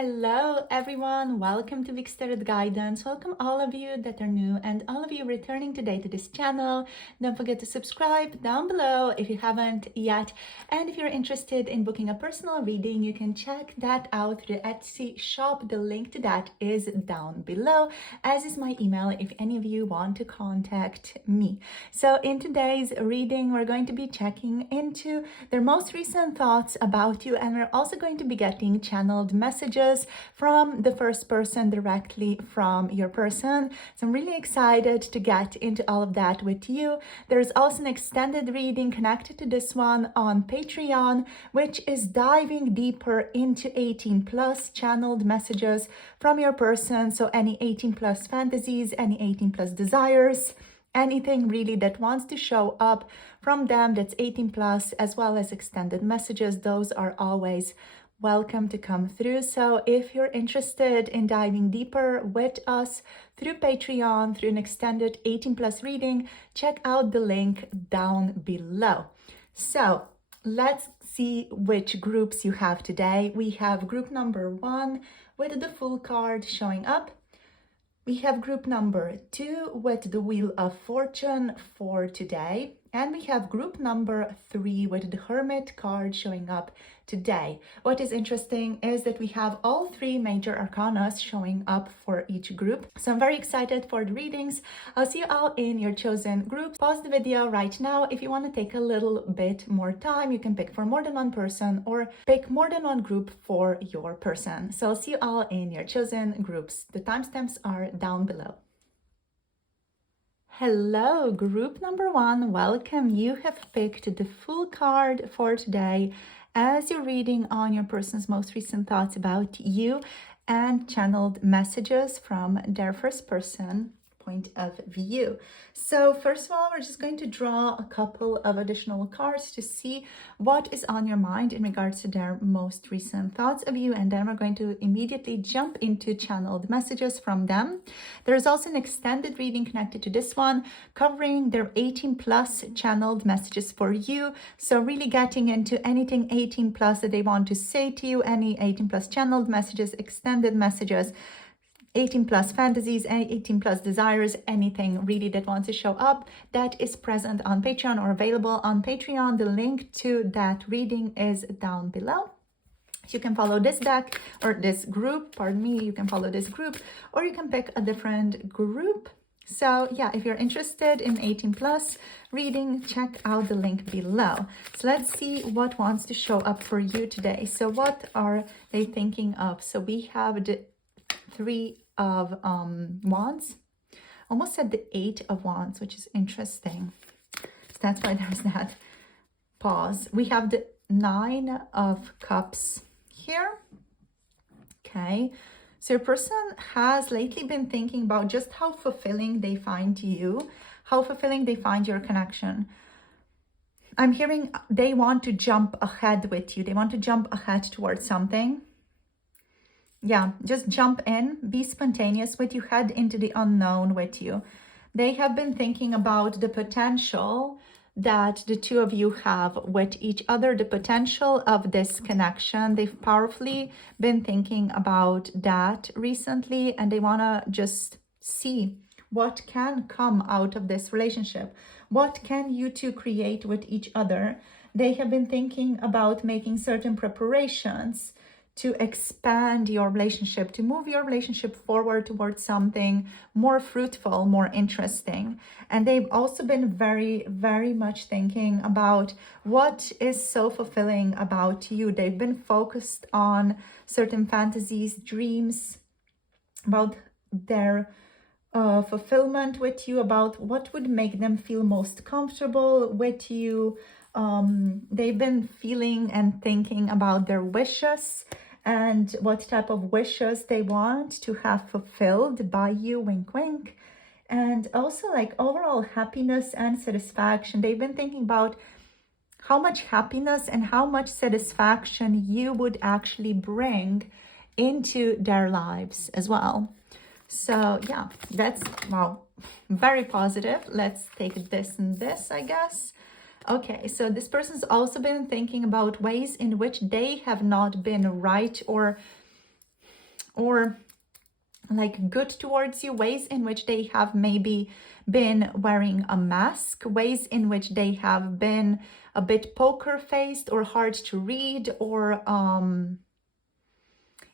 Hello everyone, welcome to Vic Started Guidance. Welcome all of you that are new and all of you returning today to this channel. Don't forget to subscribe down below if you haven't yet. And if you're interested in booking a personal reading, you can check that out through the Etsy shop. The link to that is down below, as is my email if any of you want to contact me. So in today's reading, we're going to be checking into their most recent thoughts about you, and we're also going to be getting channeled messages from the first person directly from your person. So I'm really excited to get into all of that with you. There's also an extended reading connected to this one on Patreon, which is diving deeper into 18 plus channeled messages from your person. So any 18 plus fantasies, any 18 plus desires, anything really that wants to show up from them that's 18 plus, as well as extended messages. Those are always welcome to come through. So if you're interested in diving deeper with us through Patreon, through an extended 18 plus reading, check out the link down below. So let's see which groups you have today. We have group number 1 with the Fool card showing up. We have group number 2 with the Wheel of Fortune for today. And we have group number 3 with the Hermit card showing up today. What is interesting is that we have all 3 major arcana showing up for each group. So I'm very excited for the readings. I'll see you all in your chosen groups. Pause the video right now. If you want to take a little bit more time, you can pick for more than one person or pick more than one group for your person. So I'll see you all in your chosen groups. The timestamps are down below. Hello, group number 1, welcome. You have picked the Fool card for today as you're reading on your person's most recent thoughts about you and channeled messages from their first person point of view. So first of all, we're just going to draw a couple of additional cards to see what is on your mind in regards to their most recent thoughts of you, and then we're going to immediately jump into channeled messages from them. There's also an extended reading connected to this one covering their 18 plus channeled messages for you. So really getting into anything 18 plus that they want to say to you, any 18 plus channeled messages, extended messages, 18 plus fantasies, 18 plus desires, anything really that wants to show up that is present on Patreon or available on Patreon. The link to that reading is down below. You can follow this deck or this group, pardon me, you can follow this group or you can pick a different group. So yeah, if you're interested in 18 plus reading, check out the link below. So let's see what wants to show up for you today. So what are they thinking of? So we have the 3 of Wands, almost said the 8 of Wands, which is interesting. So that's why there's that pause. We have the 9 of Cups here. Okay, so your person has lately been thinking about just how fulfilling they find you, how fulfilling they find your connection. I'm hearing they want to jump ahead with you. They want to jump ahead towards something. Yeah, just jump in, be spontaneous with you, head into the unknown with you. They have been thinking about the potential that the two of you have with each other, the potential of this connection. They've powerfully been thinking about that recently, and they want to just see what can come out of this relationship. What can you two create with each other? They have been thinking about making certain preparations to expand your relationship, to move your relationship forward towards something more fruitful, more interesting. And they've also been very, very much thinking about what is so fulfilling about you. They've been focused on certain fantasies, dreams, about their fulfillment with you, about what would make them feel most comfortable with you. They've been feeling and thinking about their wishes and what type of wishes they want to have fulfilled by you, wink, wink. And also like overall happiness and satisfaction. They've been thinking about how much happiness and how much satisfaction you would actually bring into their lives as well. So yeah, that's, wow, very positive. Let's take this and this, I guess. Okay, so this person's also been thinking about ways in which they have not been right, or or like good towards you, ways in which they have maybe been wearing a mask, ways in which they have been a bit poker faced or hard to read, or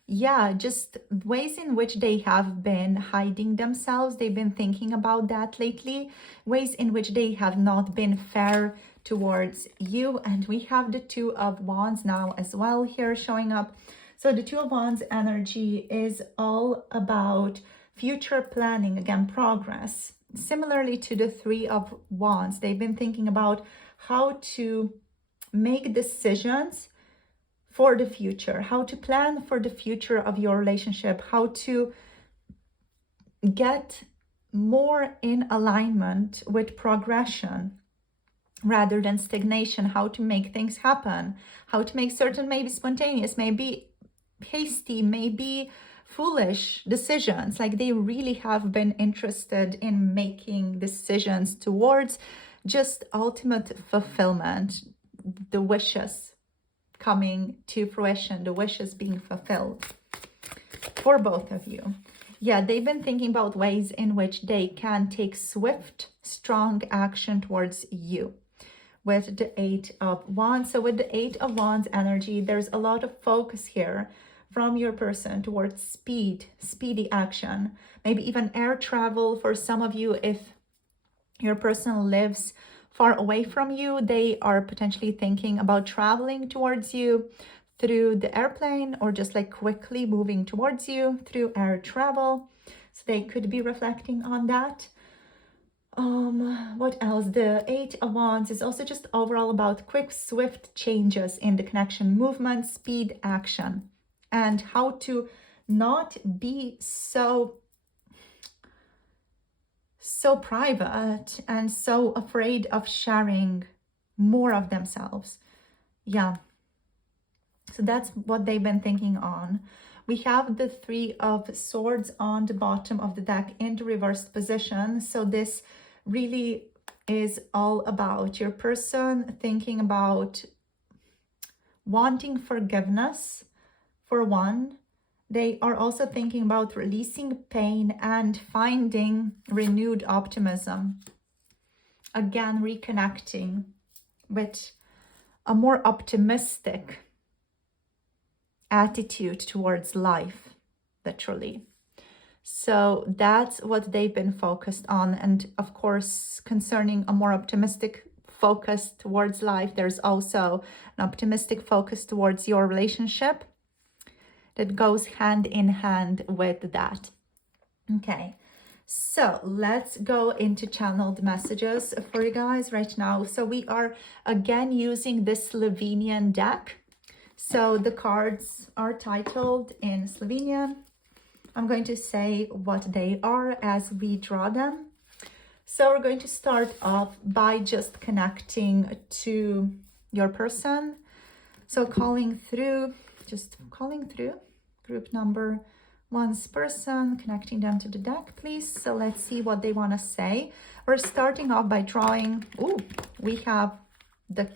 yeah, just ways in which they have been hiding themselves. They've been thinking about that lately, ways in which they have not been fair towards you. And we have the Two of Wands now as well here showing up. So the Two of Wands energy is all about future planning, again, progress. Similarly to the Three of Wands, they've been thinking about how to make decisions for the future, how to plan for the future of your relationship, how to get more in alignment with progression rather than stagnation, how to make things happen, how to make certain maybe spontaneous, maybe hasty, maybe foolish decisions. Like they really have been interested in making decisions towards just ultimate fulfillment, the wishes coming to fruition, the wishes being fulfilled for both of you. Yeah, they've been thinking about ways in which they can take swift, strong action towards you with the Eight of Wands. So with the Eight of Wands energy, there's a lot of focus here from your person towards speedy action, maybe even air travel for some of you. If your person lives far away from you, they are potentially thinking about traveling towards you through the airplane, or just like quickly moving towards you through air travel. So they could be reflecting on that. What else? The Eight of Wands is also just overall about quick, swift changes in the connection, movement, speed, action, and how to not be so private and so afraid of sharing more of themselves. Yeah, so that's what they've been thinking on. We have the Three of Swords on the bottom of the deck in the reversed position. So this really is all about your person thinking about wanting forgiveness for one. They are also thinking about releasing pain and finding renewed optimism. Again, reconnecting with a more optimistic attitude towards life, literally. So that's what they've been focused on. And of course, concerning a more optimistic focus towards life, there's also an optimistic focus towards your relationship that goes hand in hand with that. Okay, so let's go into channeled messages for you guys right now. So we are again using this Slovenian deck. So the cards are titled in Slovenian. I'm going to say what they are as we draw them. So we're going to start off by just connecting to your person. So calling through group number one's person, connecting them to the deck, please. So let's see what they want to say. We're starting off by drawing. Ooh, we have the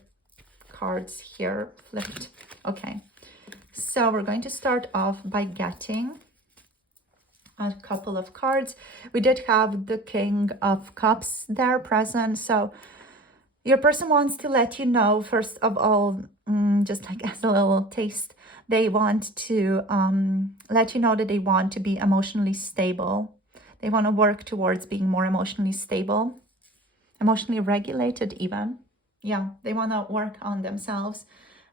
cards here flipped. Okay, so we're going to start off by getting a couple of cards. We did have the King of Cups there present. So your person wants to let you know, first of all, just like as a little taste, they want to let you know that they want to be emotionally stable. They want to work towards being more emotionally stable, emotionally regulated even. Yeah, they want to work on themselves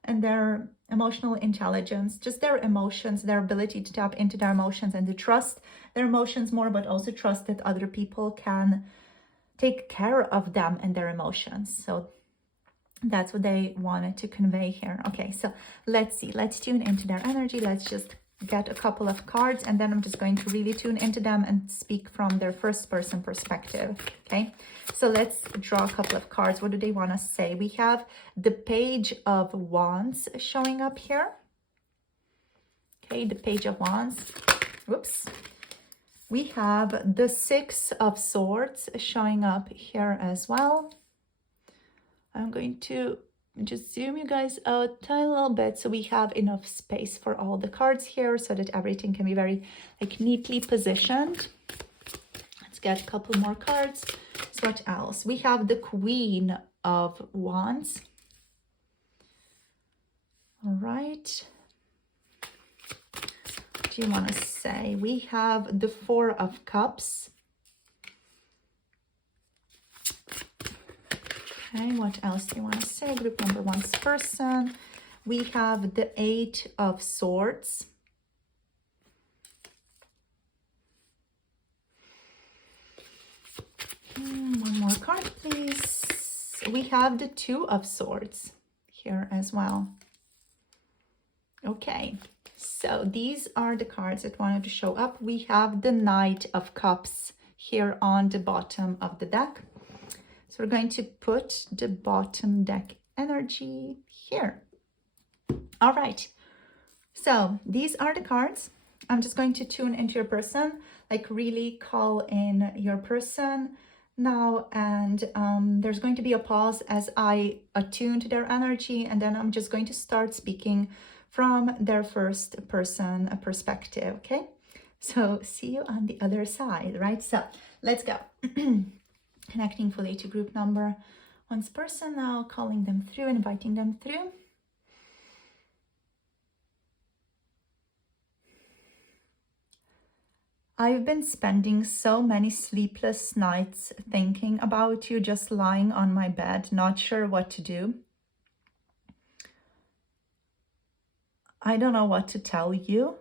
and their emotional intelligence, just their emotions, their ability to tap into their emotions and to trust their emotions more, but also trust that other people can take care of them and their emotions. So that's what they wanted to convey here. Okay, so let's see. Let's tune into their energy. Let's just get a couple of cards, and then I'm just going to really tune into them and speak from their first person perspective. Okay, so let's draw a couple of cards. What do they want to say? We have the Page of Wands showing up here. Okay, the Page of Wands. Whoops. We have the Six of Swords showing up here as well. I'm going to just zoom you guys out a tiny little bit so we have enough space for all the cards here so that everything can be very like neatly positioned. Let's get a couple more cards. So what else? We have the Queen of Wands. All right. What do you want to say? We have the Four of Cups. Okay, what else do you want to say? Group number one's person. We have the Eight of Swords. One more card, please. We have the Two of Swords here as well. Okay, so these are the cards that wanted to show up. We have the Knight of Cups here on the bottom of the deck. So we're going to put the bottom deck energy here. All right, so these are the cards. I'm just going to tune into your person, like really call in your person now, and there's going to be a pause as I attune to their energy, and then I'm just going to start speaking from their first person perspective, okay? So see you on the other side, right? So let's go. Connecting fully to group number one's person now, calling them through, inviting them through. I've been spending so many sleepless nights thinking about you, just lying on my bed, not sure what to do. I don't know what to tell you.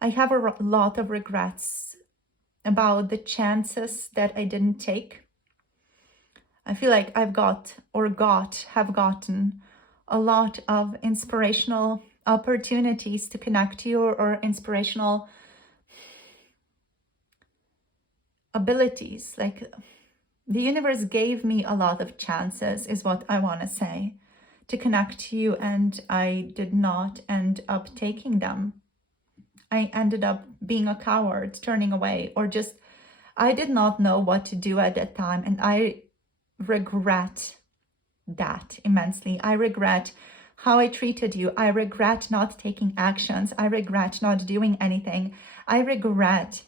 I have a lot of regrets about the chances that I didn't take. I feel like have gotten a lot of inspirational opportunities to connect to you, or inspirational abilities. Like the universe gave me a lot of chances, is what I want to say, to connect to you, and I did not end up taking them. I ended up being a coward, turning away, or just I did not know what to do at that time, and I regret that immensely. I regret how I treated you. I regret not taking actions. I regret not doing anything. I regret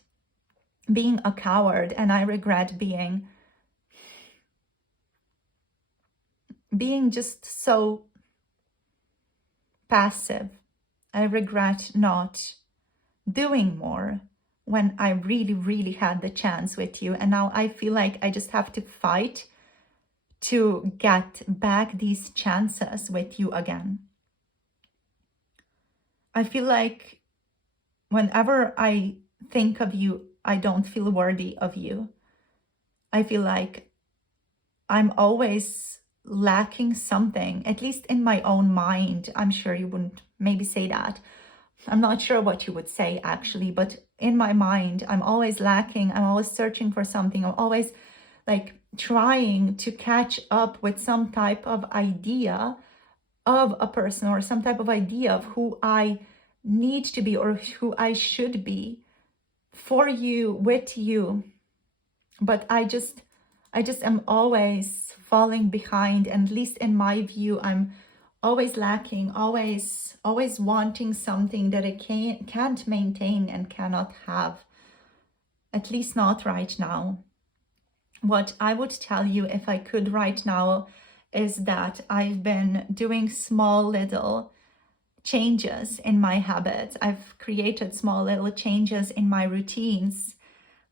being a coward, and I regret being just so passive. I regret not doing more when I really, really had the chance with you. And now I feel like I just have to fight to get back these chances with you again. I feel like whenever I think of you, I don't feel worthy of you. I feel like I'm always lacking something, at least in my own mind. I'm sure you wouldn't maybe say that. I'm not sure what you would say actually, but in my mind, I'm always lacking. I'm always searching for something. I'm always like trying to catch up with some type of idea of a person, or some type of idea of who I need to be, or who I should be for you, with you. But I just am always falling behind, and at least in my view, I'm always lacking, always wanting something that I can't maintain and cannot have, at least not right now. What I would tell you if I could right now is that I've been doing small little changes in my habits. I've created small little changes in my routines.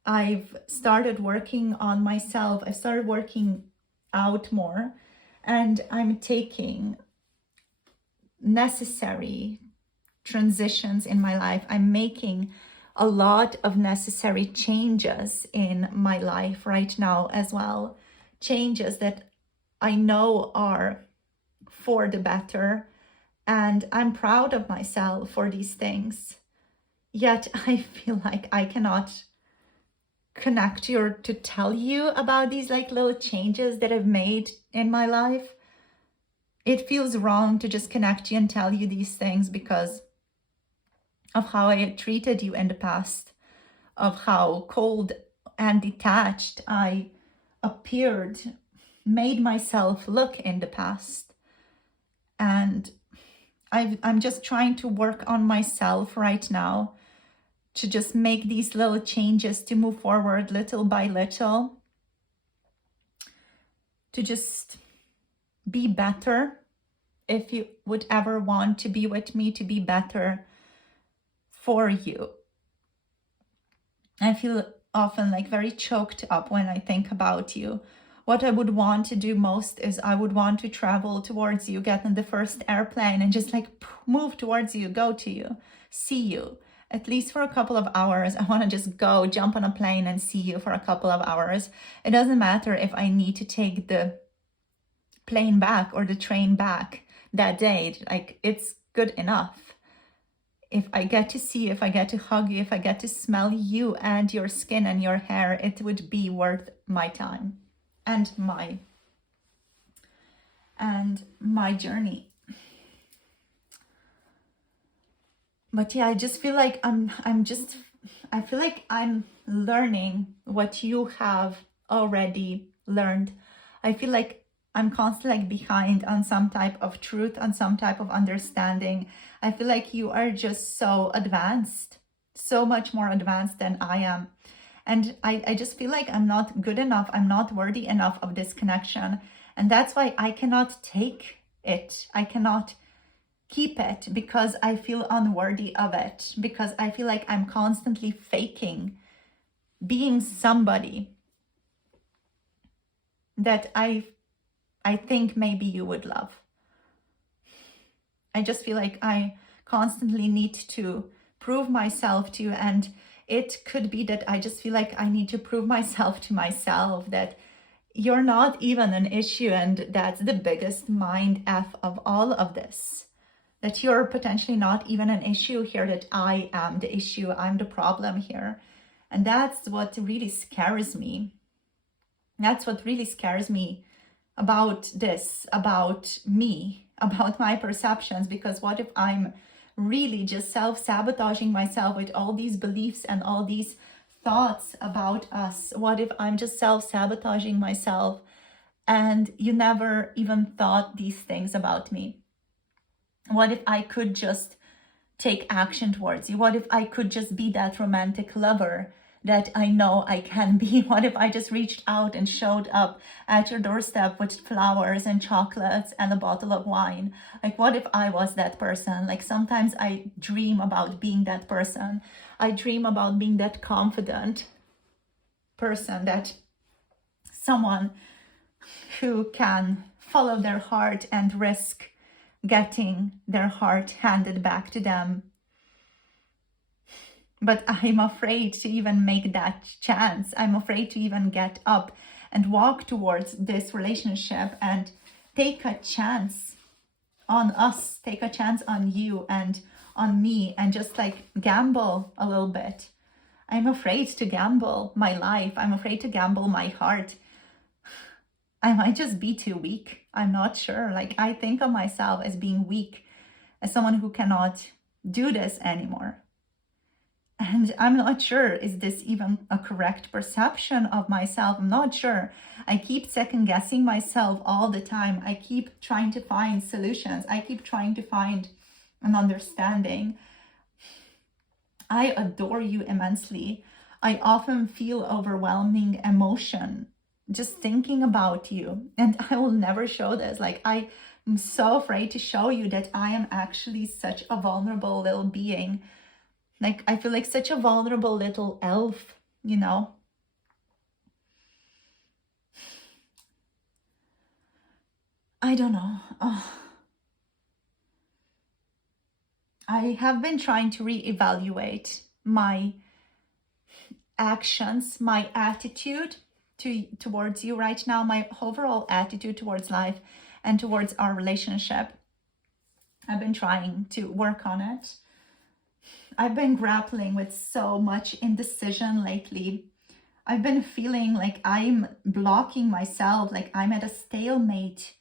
I've started working on myself. I started working out more, and I'm taking necessary transitions in my life. I'm making a lot of necessary changes in my life right now as well. Changes that I know are for the better, and I'm proud of myself for these things. Yet I feel like I cannot connect you or to tell you about these like little changes that I've made in my life. It feels wrong to just connect you and tell you these things because of how I treated you in the past, of how cold and detached I appeared made myself look in the past. And I'm just trying to work on myself right now to just make these little changes, to move forward little by little, to just be better. If you would ever want to be with me, to be better for you. I feel often like very choked up when I think about you. What I would want to do most is I would want to travel towards you, get on the first airplane and just like move towards you, go to you, see you. At least for a couple of hours. I want to just go jump on a plane and see you for a couple of hours. It doesn't matter if I need to take the plane back or the train back that day. Like, it's good enough. If I get to see you, if I get to hug you, if I get to smell you and your skin and your hair, it would be worth my time and my journey. But yeah, I just feel like I feel like I'm learning what you have already learned. I feel like I'm constantly like behind on some type of truth, on some type of understanding. I feel like you are just so advanced, so much more advanced than I am. And I just feel like I'm not good enough. I'm not worthy enough of this connection. And that's why I cannot take it. I cannot keep it because I feel unworthy of it. Because I feel like I'm constantly faking being somebody that I think maybe you would love. I just feel like I constantly need to prove myself to you, and it could be that I just feel like I need to prove myself to myself that you're not even an issue, and that's the biggest mind F of all of this. That you're potentially not even an issue here, that I am the issue, I'm the problem here. And that's what really scares me. That's what really scares me about this, about me, about my perceptions. Because what if I'm really just self-sabotaging myself with all these beliefs and all these thoughts about us? What if I'm just self-sabotaging myself and you never even thought these things about me? What if I could just take action towards you? What if I could just be that romantic lover that I know I can be? What if I just reached out and showed up at your doorstep with flowers and chocolates and a bottle of wine? Like, what if I was that person? Like, sometimes I dream about being that person. I dream about being that confident person, that someone who can follow their heart and risk getting their heart handed back to them. But I'm afraid to even make that chance. I'm afraid to even get up and walk towards this relationship and take a chance on us, take a chance on you and on me, and just like gamble a little bit. I'm afraid to gamble my life. I'm afraid to gamble my heart. I might just be too weak. I'm not sure. Like, I think of myself as being weak, as someone who cannot do this anymore. And I'm not sure, is this even a correct perception of myself? I'm not sure. I keep second guessing myself all the time. I keep trying to find solutions. I keep trying to find an understanding. I adore you immensely. I often feel overwhelming emotion just thinking about you. And I will never show this. Like, I am so afraid to show you that I am actually such a vulnerable little being. Like, I feel like such a vulnerable little elf, you know? I don't know. Oh. I have been trying to reevaluate my actions, my attitude towards you right now, my overall attitude towards life and towards our relationship. I've been trying to work on it. I've been grappling with so much indecision lately. I've been feeling like I'm blocking myself, like I'm at a stalemate.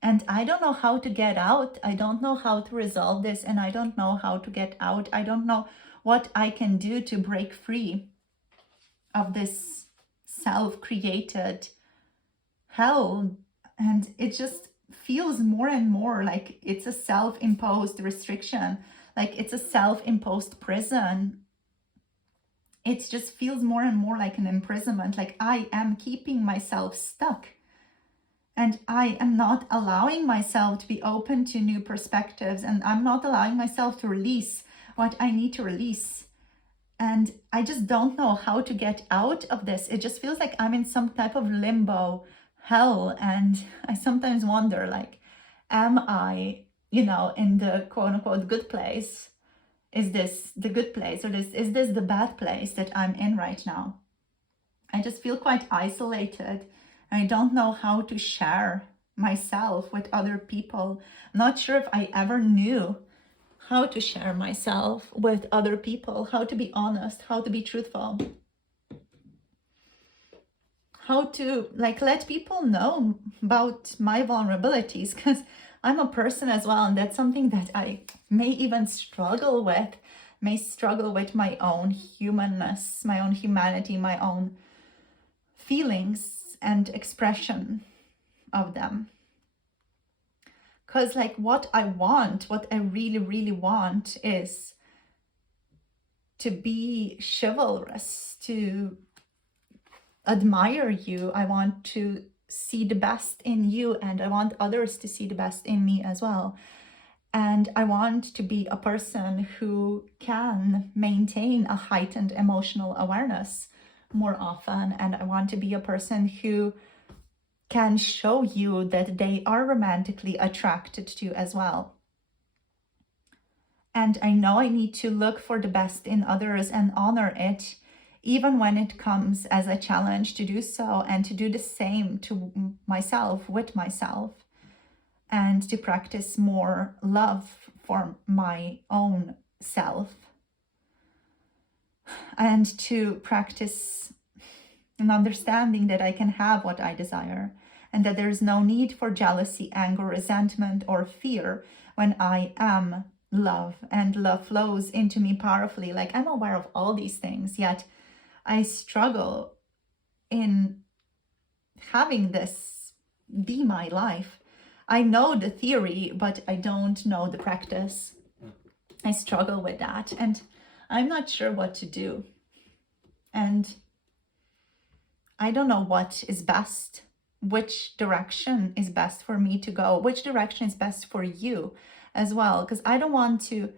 And I don't know how to get out. I don't know how to resolve this, and I don't know how to get out. I don't know what I can do to break free of this self-created hell, and it just feels more and more like it's a self-imposed restriction, like it's a self-imposed prison. It just feels more and more like an imprisonment, like I am keeping myself stuck. And I am not allowing myself to be open to new perspectives, and I'm not allowing myself to release what I need to release. And I just don't know how to get out of this. It just feels like I'm in some type of limbo hell. And I sometimes wonder, like, am I, in the quote unquote good place? Is this the good place, or is this the bad place that I'm in right now? I just feel quite isolated. I don't know how to share myself with other people. I'm not sure if I ever knew how to share myself with other people, how to be honest, how to be truthful, how to let people know about my vulnerabilities, because I'm a person as well, and that's something that I may even struggle with, my own humanness, my own humanity, my own feelings and expression of them. Because what I really, really want is to be chivalrous, to admire you. I want to see the best in you, and I want others to see the best in me as well. And I want to be a person who can maintain a heightened emotional awareness more often. And I want to be a person who can show you that they are romantically attracted to as well. And I know I need to look for the best in others and honor it, even when it comes as a challenge to do so, and to do the same to myself, with myself, and to practice more love for my own self, and to practice an understanding that I can have what I desire, and that there is no need for jealousy, anger, resentment, or fear when I am love, and love flows into me powerfully. I'm aware of all these things, yet I struggle in having this be my life. I know the theory, but I don't know the practice. I struggle with that, and I'm not sure what to do. And I don't know what is best, which direction is best for me to go, which direction is best for you as well, because I don't want to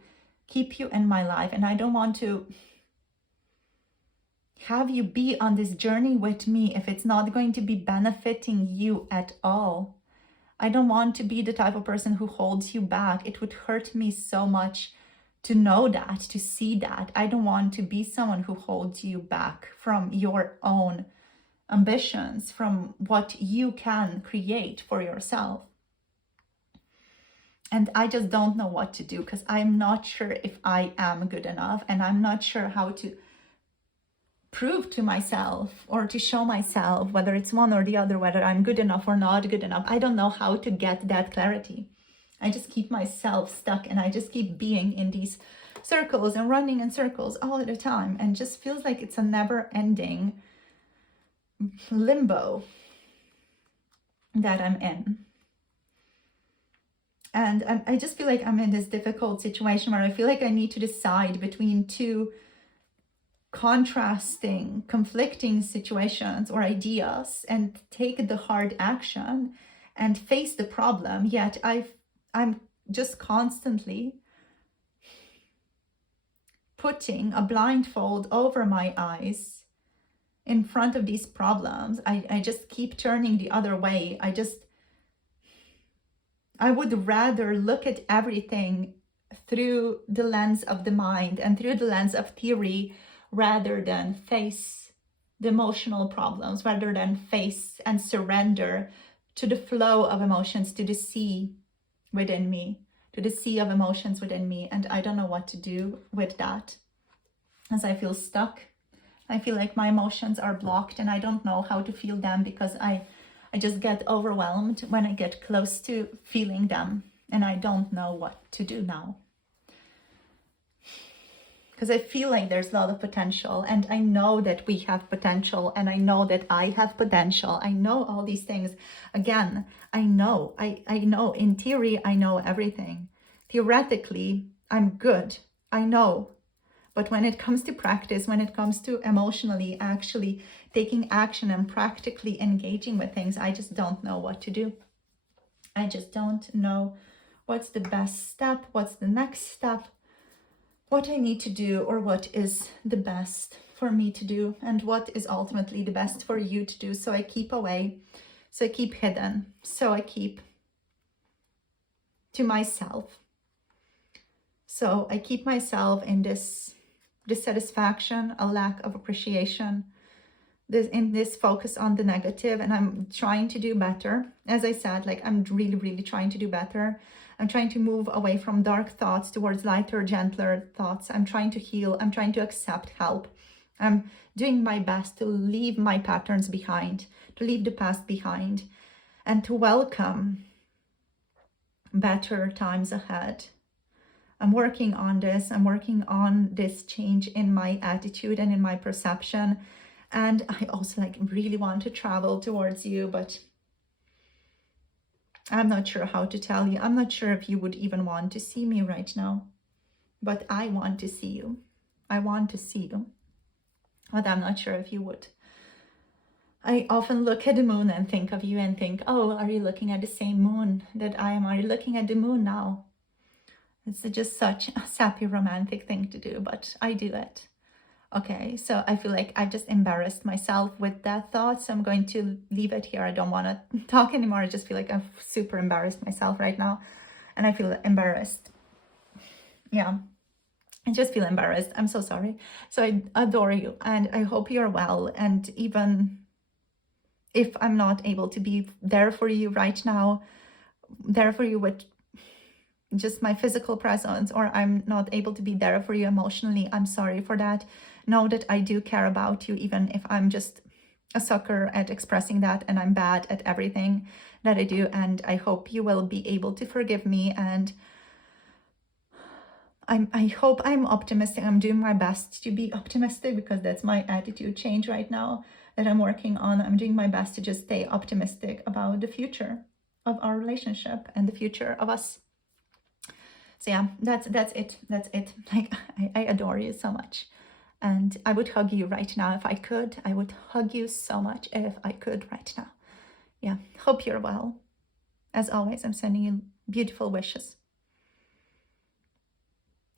keep you in my life, and I don't want to have you be on this journey with me if it's not going to be benefiting you at all. I don't want to be the type of person who holds you back. It would hurt me so much to know that, to see that. I don't want to be someone who holds you back from your own ambitions, from what you can create for yourself. And I just don't know what to do, because I'm not sure if I am good enough, and I'm not sure how to prove to myself or to show myself, whether it's one or the other, whether I'm good enough or not good enough. I don't know how to get that clarity. I just keep myself stuck, and I just keep being in these circles and running in circles all the time, and just feels like it's a never-ending limbo that I'm in. And I just feel like I'm in this difficult situation where I feel like I need to decide between two contrasting, conflicting situations or ideas, and take the hard action and face the problem. Yet I'm just constantly putting a blindfold over my eyes in front of these problems. I just keep turning the other way. I would rather look at everything through the lens of the mind and through the lens of theory, rather than face the emotional problems, rather than face and surrender to the flow of emotions, to the sea within me, to the sea of emotions within me. And I don't know what to do with that, as I feel stuck. I feel like my emotions are blocked, and I don't know how to feel them, because I just get overwhelmed when I get close to feeling them, and I don't know what to do now. because I feel like there's a lot of potential, and I know that we have potential, and I know that I have potential. I know all these things. Again, I know in theory, I know everything. Theoretically, I'm good. I know. But when it comes to practice, when it comes to emotionally actually taking action and practically engaging with things, I just don't know what to do. I just don't know what's the best step, what's the next step, what I need to do, or what is the best for me to do, and what is ultimately the best for you to do. So I keep away, so I keep hidden, so I keep to myself. So I keep myself in this dissatisfaction, a lack of appreciation, in this focus on the negative, and I'm trying to do better. As I said, like, I'm really trying to do better. I'm trying to move away from dark thoughts towards lighter, gentler thoughts. I'm trying to heal. I'm trying to accept help. I'm doing my best to leave my patterns behind, to leave the past behind, and to welcome better times ahead. I'm working on this. I'm working on this change in my attitude and in my perception. And I also really want to travel towards you, but I'm not sure how to tell you. I'm not sure if you would even want to see me right now, but I want to see you. I want to see you, but I'm not sure if you would. I often look at the moon and think of you and think, oh, are you looking at the same moon that I am? Are you looking at the moon now? It's just such a sappy romantic thing to do, but I do it. Okay, so I feel like I've just embarrassed myself with that thought, so I'm going to leave it here. I don't want to talk anymore. I just feel like I've super embarrassed myself right now, and I feel embarrassed. Yeah, I just feel embarrassed. I'm so sorry. So I adore you, and I hope you're well, and even if I'm not able to be there for you right now, there for you with just my physical presence, or I'm not able to be there for you emotionally, I'm sorry for that. Know that I do care about you, even if I'm just a sucker at expressing that, and I'm bad at everything that I do. And I hope you will be able to forgive me, and I hope I'm optimistic. I'm doing my best to be optimistic, because that's my attitude change right now that I'm working on. I'm doing my best to just stay optimistic about the future of our relationship and the future of us. So yeah, that's it. Like, I adore you so much, and I would hug you right now if I could. I would hug you so much if I could right now. Yeah, hope you're well. As always, I'm sending you beautiful wishes,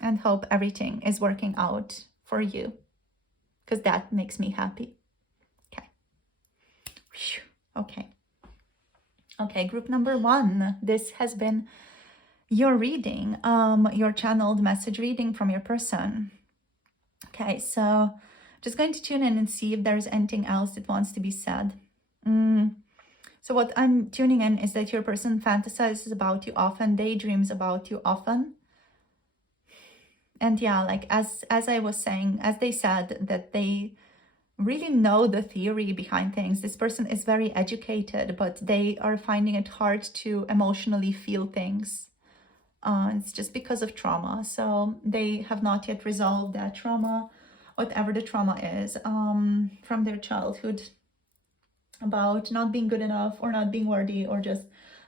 and hope everything is working out for you, because that makes me happy. Okay. Okay, group number 1. This has been your reading, your channeled message reading from your person. Okay, so just going to tune in and see if there's anything else that wants to be said. So what I'm tuning in is that your person fantasizes about you often, daydreams about you often. And yeah, like as I was saying, as they said, that they really know the theory behind things. This person is very educated, but they are finding it hard to emotionally feel things. It's just because of trauma. So they have not yet resolved that trauma, whatever the trauma is, from their childhood, about not being good enough or not being worthy, or just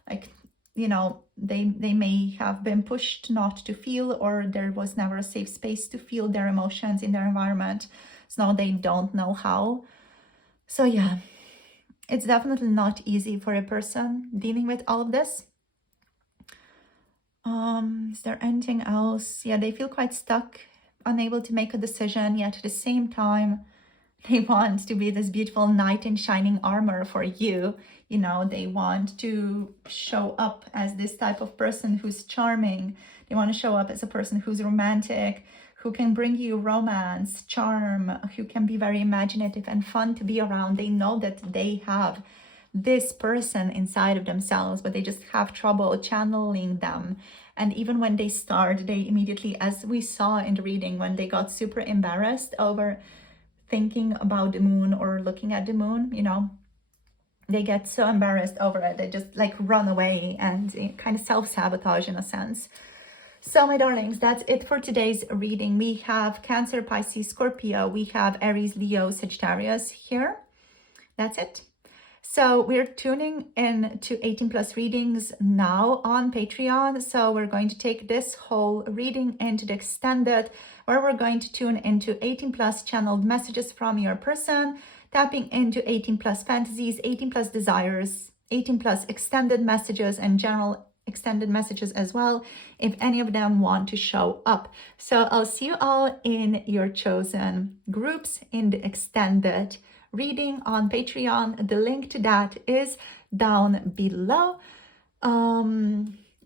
like, you know, they may have been pushed not to feel, or there was never a safe space to feel their emotions in their environment. So now they don't know how. So yeah, it's definitely not easy for a person dealing with all of this. Is there anything else? Yeah, they feel quite stuck, unable to make a decision, yet at the same time, they want to be this beautiful knight in shining armor for you. You know, they want to show up as this type of person who's charming. They want to show up as a person who's romantic, who can bring you romance, charm, who can be very imaginative and fun to be around. They know that they have this person inside of themselves, but they just have trouble channeling them. And even when they start, they immediately, as we saw in the reading, when they got super embarrassed over thinking about the moon or looking at the moon, you know, they get so embarrassed over it, they just like run away and kind of self-sabotage in a sense. So my darlings, that's it for today's reading. We have Cancer, Pisces, Scorpio. We have Aries, Leo, Sagittarius here. That's it. So we're tuning in to 18 plus readings now on Patreon. So we're going to take this whole reading into the extended, where we're going to tune into 18 plus channeled messages from your person, tapping into 18 plus fantasies, 18 plus desires, 18 plus extended messages, and general extended messages as well, if any of them want to show up. So I'll see you all in your chosen groups in the extended reading on Patreon. The link to that is down below.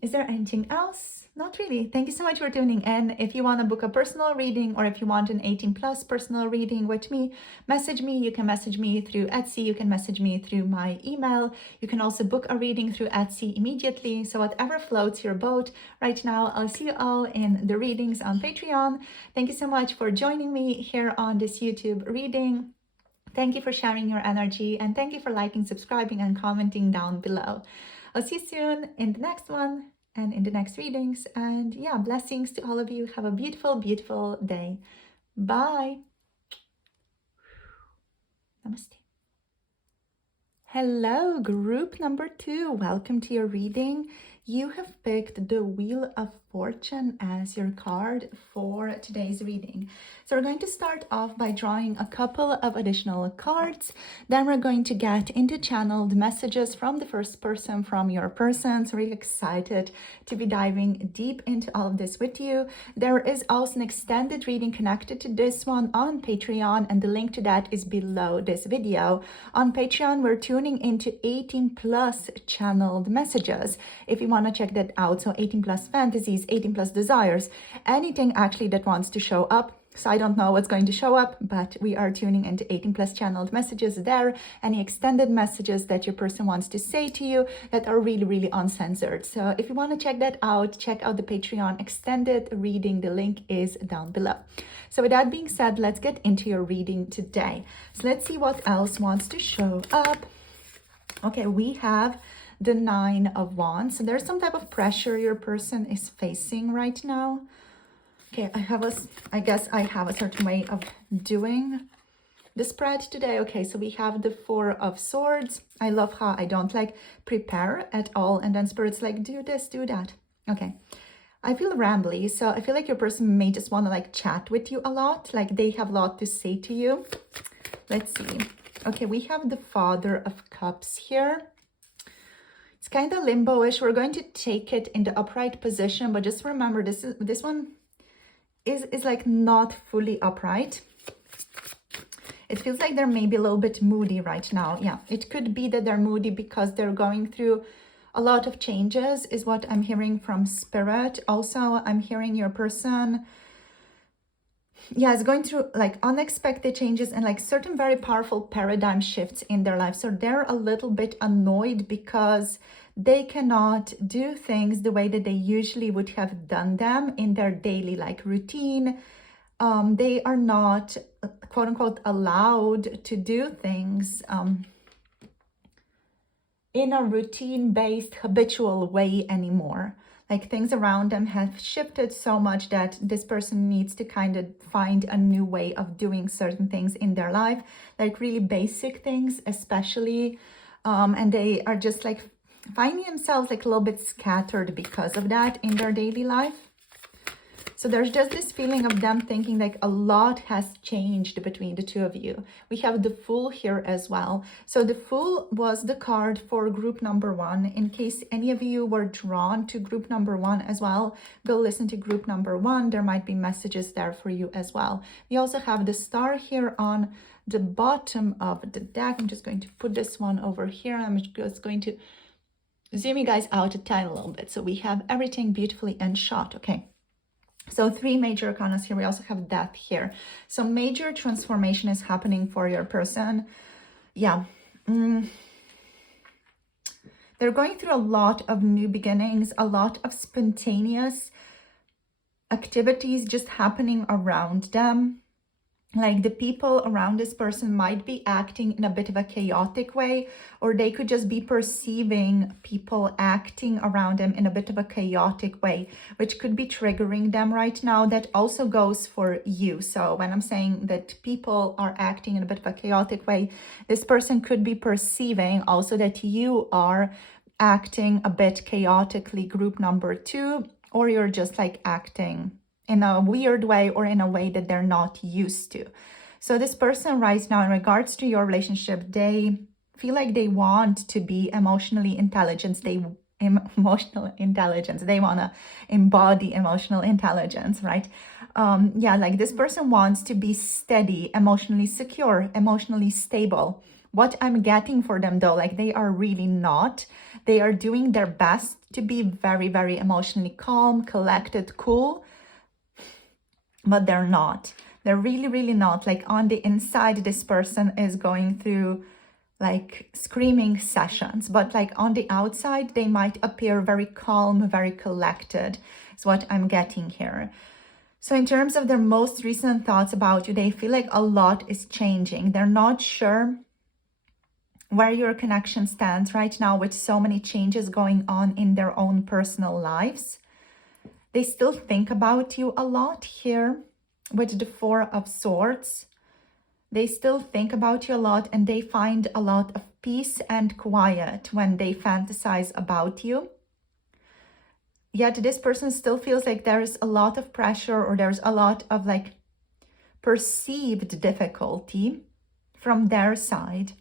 Is there anything else? Not really. Thank you so much for tuning in. If you want to book a personal reading, or if you want an 18 plus personal reading with me, message me. You can message me through Etsy. You can message me through my email. You can also book a reading through Etsy immediately. So whatever floats your boat right now. I'll see you all in the readings on Patreon. Thank you so much for joining me here on this YouTube reading. Thank you for sharing your energy, and thank you for liking, subscribing, and commenting down below. I'll see you soon in the next one and in the next readings. And yeah, blessings to all of you. Have a beautiful, beautiful day. Bye. Namaste. Hello, group number 2. Welcome to your reading. You have picked the Wheel of Fortune as your card for today's reading. So we're going to start off by drawing a couple of additional cards. Then we're going to get into channeled messages from the first person, from your person. So really excited to be diving deep into all of this with you. There is also an extended reading connected to this one on Patreon, and the link to that is below this video. On Patreon, we're tuning into 18 plus channeled messages. If you want to check that out, so 18 plus fantasies, 18 plus desires, anything actually that wants to show up. So I don't know what's going to show up, but we are tuning into 18 plus channeled messages there. Any extended messages that your person wants to say to you that are really, really uncensored. So if you want to check that out, check out the Patreon extended reading. The link is down below. So with that being said, let's get into your reading today. So let's see what else wants to show up. Okay, we have the 9 of Wands. So there's some type of pressure your person is facing right now. Okay, I guess I have a certain way of doing the spread today. Okay, so we have the 4 of Swords. I love how I don't like prepare at all, and then Spirit's like, do this, do that. Okay, I feel rambly, so I feel like your person may just want to like chat with you a lot, like they have a lot to say to you. Let's see. Okay, we have the Father of Cups here. It's kind of limbo-ish. We're going to take it in the upright position, but just remember this one is like not fully upright. It feels like they're maybe a little bit moody right now. Yeah, it could be that they're moody because they're going through a lot of changes, is what I'm hearing from Spirit. Also, I'm hearing your person, yeah, is going through like unexpected changes and like certain very powerful paradigm shifts in their life. So they're a little bit annoyed because they cannot do things the way that they usually would have done them in their daily like routine. They are not quote unquote allowed to do things in a routine-based habitual way anymore. Like things around them have shifted so much that this person needs to kind of find a new way of doing certain things in their life, like really basic things especially. And they are just like finding themselves like a little bit scattered because of that in their daily life. So there's just this feeling of them thinking like a lot has changed between the two of you. We have the Fool here as well. So the Fool was the card for group number 1. In case any of you were drawn to group number 1 as well, go listen to group number 1. There might be messages there for you as well. We also have the Star here on the bottom of the deck. I'm just going to put this one over here. I'm just going to zoom you guys out a tiny little bit so we have everything beautifully in shot. Okay. So 3 major arcanas here. We also have Death here. So major transformation is happening for your person. Yeah. They're going through a lot of new beginnings, a lot of spontaneous activities just happening around them. like the people around this person might be acting in a bit of a chaotic way, or they could just be perceiving people acting around them in a bit of a chaotic way, which could be triggering them right now. That also goes for you. So when I'm saying that people are acting in a bit of a chaotic way, this person could be perceiving also that you are acting a bit chaotically, group number 2, or you're just like acting in a weird way or in a way that they're not used to. So this person right now, in regards to your relationship, they feel like they want to be emotionally intelligent. Emotional intelligence. They want to embody emotional intelligence, right? Yeah, like this person wants to be steady, emotionally secure, emotionally stable. What I'm getting for them though, like they are really not. They are doing their best to be very, very emotionally calm, collected, cool, but they're not. They're really, really not. Like on the inside, this person is going through like screaming sessions, but like on the outside, they might appear very calm, very collected, is what I'm getting here. So in terms of their most recent thoughts about you, they feel like a lot is changing. They're not sure where your connection stands right now with so many changes going on in their own personal lives. They still think about you a lot here with the 4 of Swords. They still think about you a lot, and they find a lot of peace and quiet when they fantasize about you. Yet this person still feels like there's a lot of pressure, or there's a lot of like perceived difficulty from their side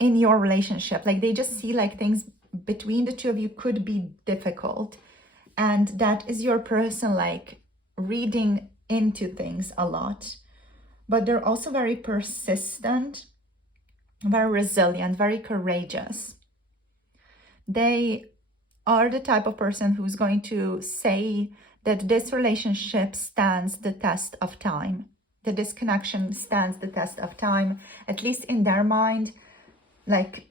in your relationship. Like they just see like things between the two of you could be difficult. And that is your person like reading into things a lot. But they're also very persistent, very resilient, very courageous. They are the type of person who's going to say that this relationship stands the test of time, that this connection stands the test of time, at least in their mind. Like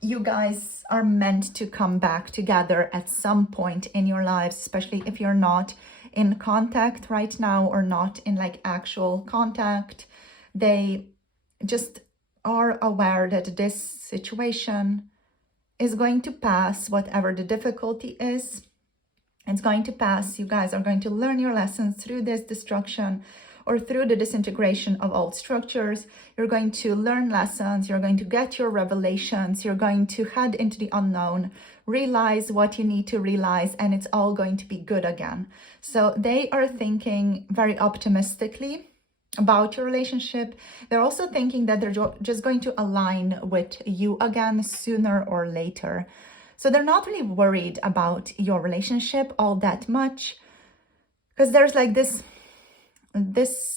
you guys are meant to come back together at some point in your lives, especially if you're not in contact right now or not in like actual contact. They just are aware that this situation is going to pass, whatever the difficulty is. It's going to pass. You guys are going to learn your lessons through this destruction or through the disintegration of old structures. You're going to learn lessons, you're going to get your revelations, you're going to head into the unknown, realize what you need to realize, and it's all going to be good again. So they are thinking very optimistically about your relationship. They're also thinking that they're just going to align with you again sooner or later. So they're not really worried about your relationship all that much, because there's like this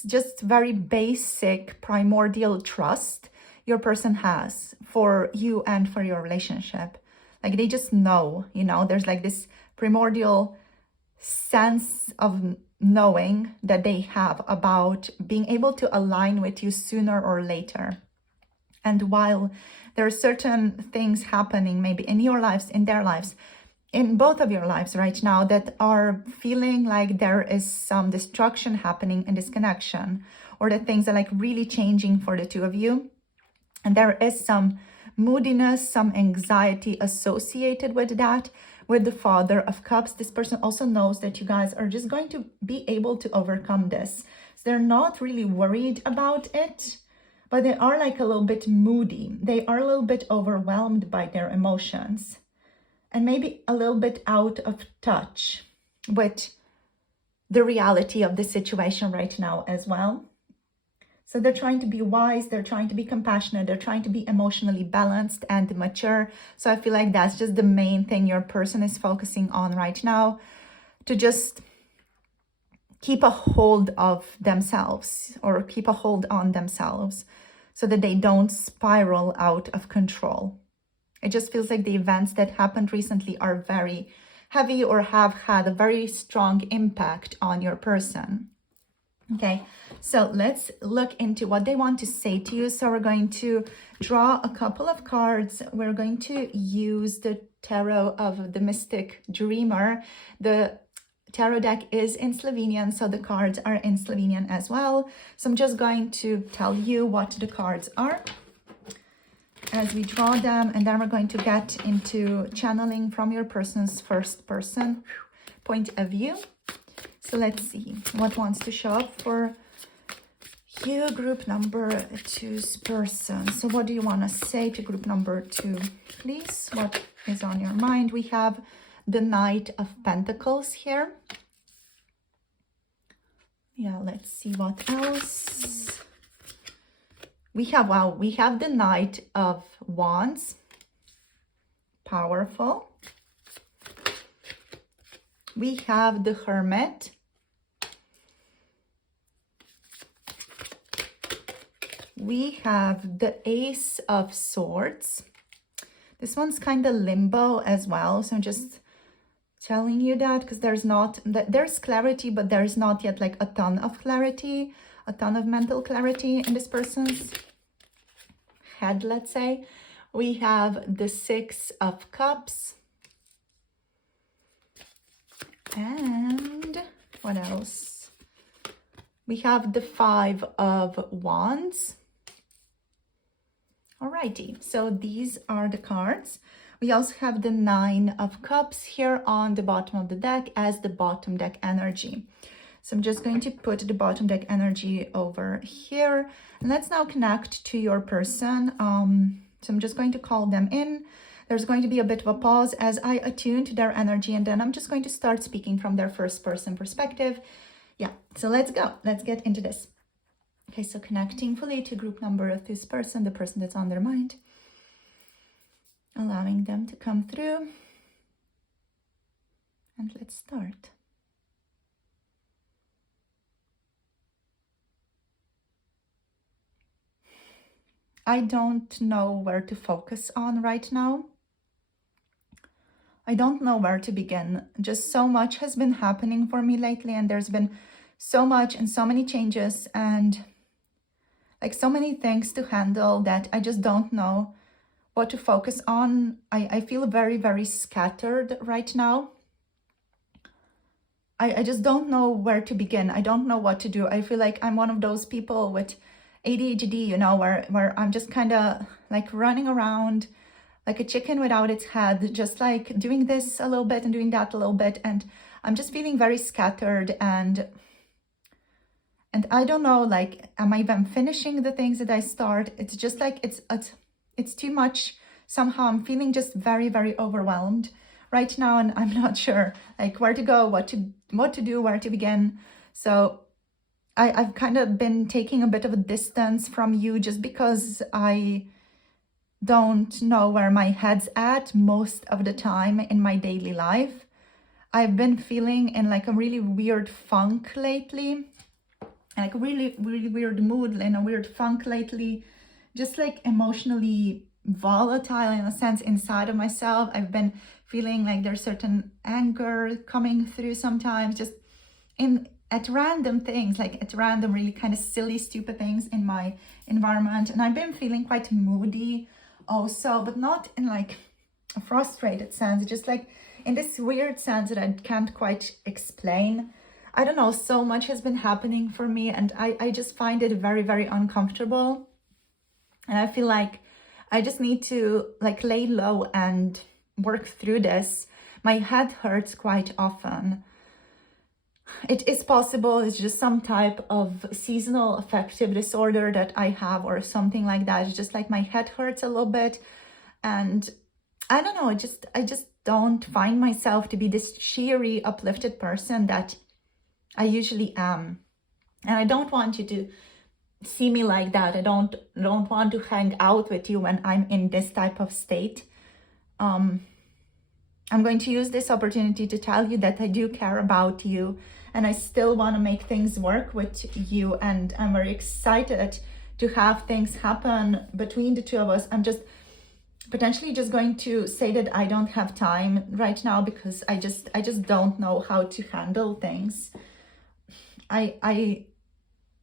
just very basic primordial trust your person has for you and for your relationship. Like they just know, you know, there's like this primordial sense of knowing that they have about being able to align with you sooner or later. And while there are certain things happening maybe in your lives, in their lives, in both of your lives right now that are feeling like there is some destruction happening in this connection, or that things are like really changing for the two of you, and there is some moodiness, some anxiety associated with that, with the Father of Cups, this person also knows that you guys are just going to be able to overcome this. So they're not really worried about it, but they are like a little bit moody. They are a little bit overwhelmed by their emotions, and maybe a little bit out of touch with the reality of the situation right now as well. So they're trying to be wise, they're trying to be compassionate, they're trying to be emotionally balanced and mature. So I feel like that's just the main thing your person is focusing on right now, to just keep a hold of themselves, or keep a hold on themselves, so that they don't spiral out of control. It just feels like the events that happened recently are very heavy, or have had a very strong impact on your person. Okay, so let's look into what they want to say to you. So we're going to draw a couple of cards. We're going to use the tarot of the Mystic Dreamer. The tarot deck is in Slovenian, so the cards are in Slovenian as well. So I'm just going to tell you what the cards are as we draw them, and then we're going to get into channeling from your person's first person point of view. So let's see what wants to show up for you, group number 2's person. So what do you want to say to group number 2, please? What is on your mind? We have the Knight of Pentacles here. Yeah, let's see what else. We have, wow, we have the Knight of Wands. Powerful. We have the Hermit. We have the Ace of Swords. This one's kind of limbo as well, so I'm just telling you that because there's clarity, but there's not yet like a ton of clarity, a ton of mental clarity in this person's head, let's say. We have the Six of Cups. And what else? We have the Five of Wands. Alrighty, so these are the cards. We also have the Nine of Cups here on the bottom of the deck as the bottom deck energy. So I'm just going to put the bottom deck energy over here. And let's now connect to your person. So I'm just going to call them in. There's going to be a bit of a pause as I attune to their energy, and then I'm just going to start speaking from their first person perspective. Yeah, so let's go. Let's get into this. Okay, so connecting fully to group number of this person, the person that's on their mind. Allowing them to come through. And let's start. I don't know where to focus on right now. I don't know where to begin. Just so much has been happening for me lately, and there's been so much and so many changes and like so many things to handle that I just don't know what to focus on. I feel very, very scattered right now. I just don't know where to begin. I don't know what to do. I feel like I'm one of those people with ADHD, you know, where I'm just kind of like running around like a chicken without its head, just like doing this a little bit and doing that a little bit. And I'm just feeling very scattered, and I don't know, like, am I even finishing the things that I start? It's just like, it's too much. Somehow I'm feeling just very, very overwhelmed right now, and I'm not sure like where to go, what to do, where to begin. So I've kind of been taking a bit of a distance from you just because I don't know where my head's at most of the time in my daily life. I've been feeling in like a really weird funk lately, like a really, really weird mood, in a weird funk lately, just like emotionally volatile in a sense inside of myself. I've been feeling like there's certain anger coming through sometimes, just at random things, like at random, really kind of silly, stupid things in my environment. And I've been feeling quite moody also, but not in like a frustrated sense, just like in this weird sense that I can't quite explain. I don't know, so much has been happening for me, and I just find it very, very uncomfortable. And I feel like I just need to like lay low and work through this. My head hurts quite often. It is possible it's just some type of seasonal affective disorder that I have or something like that. It's just like my head hurts a little bit, and I don't know, I just don't find myself to be this cheery, uplifted person that I usually am. And I don't want you to see me like that. I don't want to hang out with you when I'm in this type of state. I'm going to use this opportunity to tell you that I do care about you, and I still want to make things work with you, and I'm very excited to have things happen between the two of us. I'm just potentially just going to say that I don't have time right now because I just don't know how to handle things. I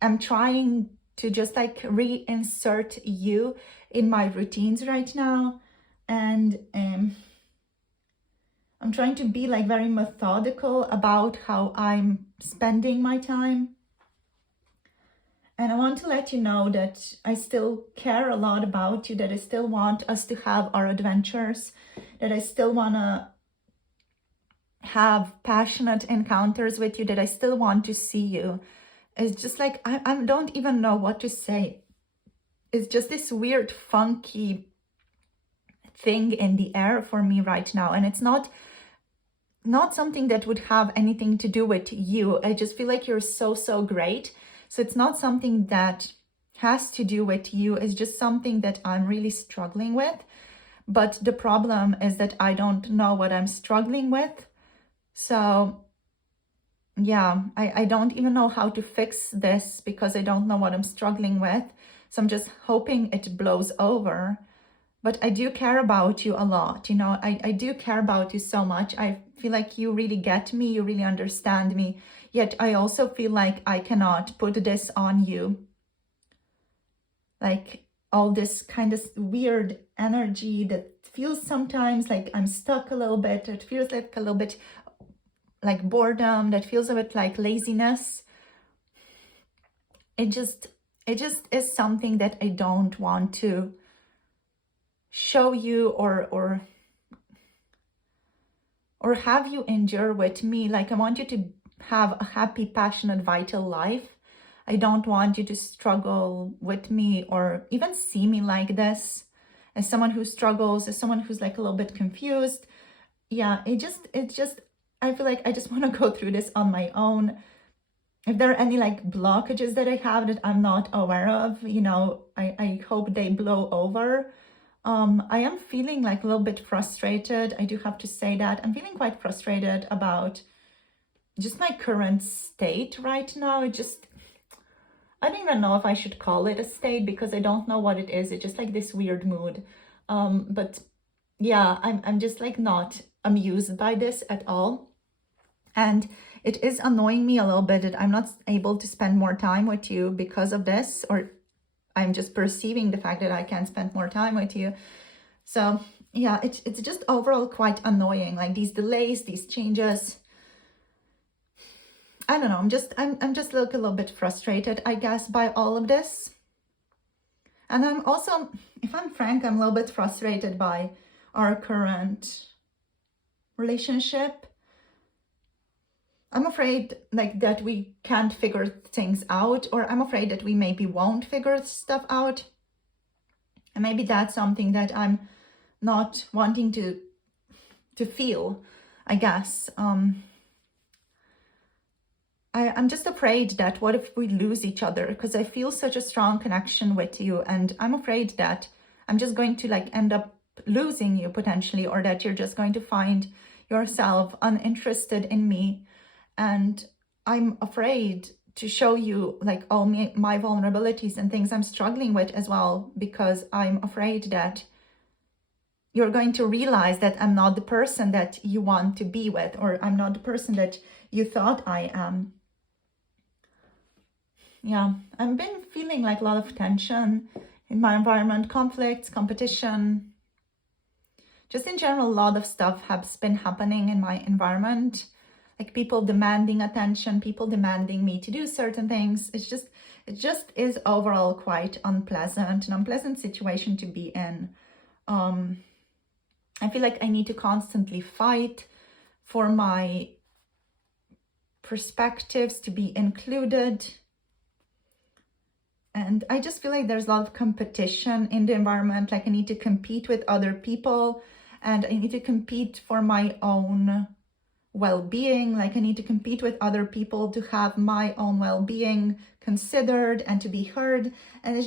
am trying to just like reinsert you in my routines right now, and I'm trying to be like very methodical about how I'm spending my time. And I want to let you know that I still care a lot about you, that I still want us to have our adventures, that I still want to have passionate encounters with you, that I still want to see you. It's just like, I don't even know what to say. It's just this weird, funky thing in the air for me right now. And it's not something that would have anything to do with you. I just feel like you're so great. So it's not something that has to do with you. It's just something that I'm really struggling with. But the problem is that I don't know what I'm struggling with. So yeah, I don't even know how to fix this because I don't know what I'm struggling with. So I'm just hoping it blows over. But I do care about you a lot. You know, I do care about you so much. I feel like you really get me. You really understand me. Yet I also feel like I cannot put this on you. Like all this kind of weird energy that feels sometimes like I'm stuck a little bit. It feels like a little bit like boredom. That feels a bit like laziness. It just is something that I don't want to show you or have you endure with me. Like I want you to have a happy, passionate, vital life. I don't want you to struggle with me or even see me like this as someone who struggles, as someone who's like a little bit confused. Yeah, it's just I feel like I just want to go through this on my own. If there are any like blockages that I have that I'm not aware of, you know, I hope they blow over. I am feeling like a little bit frustrated. I do have to say that. I'm feeling quite frustrated about just my current state right now. I don't even know if I should call it a state because I don't know what it is. It's just like this weird mood. But yeah, I'm just like not amused by this at all. And it is annoying me a little bit that I'm not able to spend more time with you because of this, or I'm just perceiving the fact that I can't spend more time with you. So yeah, it's just overall quite annoying, like these delays, these changes. I don't know, I'm just a little bit frustrated, I guess, by all of this. And I'm also, if I'm frank, I'm a little bit frustrated by our current relationship. I'm afraid like that we can't figure things out, or I'm afraid that we maybe won't figure stuff out. And maybe that's something that I'm not wanting to feel, I guess. I'm just afraid that what if we lose each other, because I feel such a strong connection with you, and I'm afraid that I'm just going to like end up losing you potentially, or that you're just going to find yourself uninterested in me. And I'm afraid to show you like all my vulnerabilities and things I'm struggling with as well, because I'm afraid that you're going to realize that I'm not the person that you want to be with, or I'm not the person that you thought I am. Yeah, I've been feeling like a lot of tension in my environment, conflicts, competition. Just in general, a lot of stuff has been happening in my environment. Like people demanding attention, people demanding me to do certain things. It just is overall quite unpleasant, an unpleasant situation to be in. I feel like I need to constantly fight for my perspectives to be included. And I just feel like there's a lot of competition in the environment. Like I need to compete with other people, and I need to compete for my own well-being. Like I need to compete with other people to have my own well-being considered and to be heard. And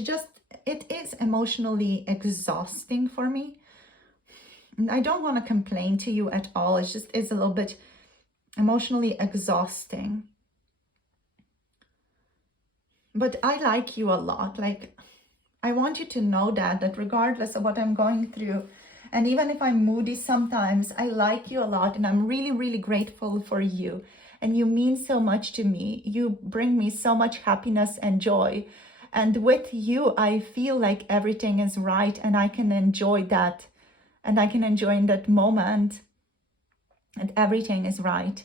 it is emotionally exhausting for me. And I don't want to complain to you at all. It's a little bit emotionally exhausting. But I like you a lot. Like I want you to know that regardless of what I'm going through, and even if I'm moody sometimes, I like you a lot, and I'm really, really grateful for you. And you mean so much to me. You bring me so much happiness and joy. And with you, I feel like everything is right, and I can enjoy that. And I can enjoy in that moment. and everything is right.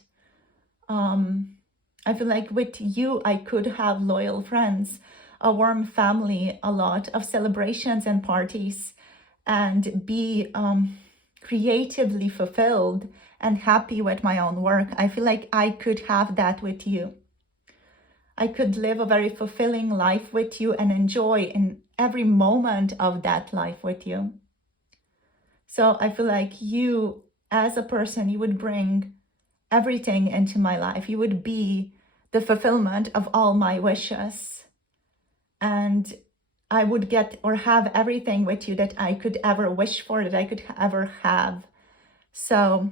I feel like with you, I could have loyal friends, a warm family, a lot of celebrations and parties, and be creatively fulfilled and happy with my own work. I feel like I could have that with you. I could live a very fulfilling life with you and enjoy in every moment of that life with you. So I feel like you, as a person, you would bring everything into my life. You would be the fulfillment of all my wishes. And I would get or have everything with you that I could ever wish for, that I could ever have. So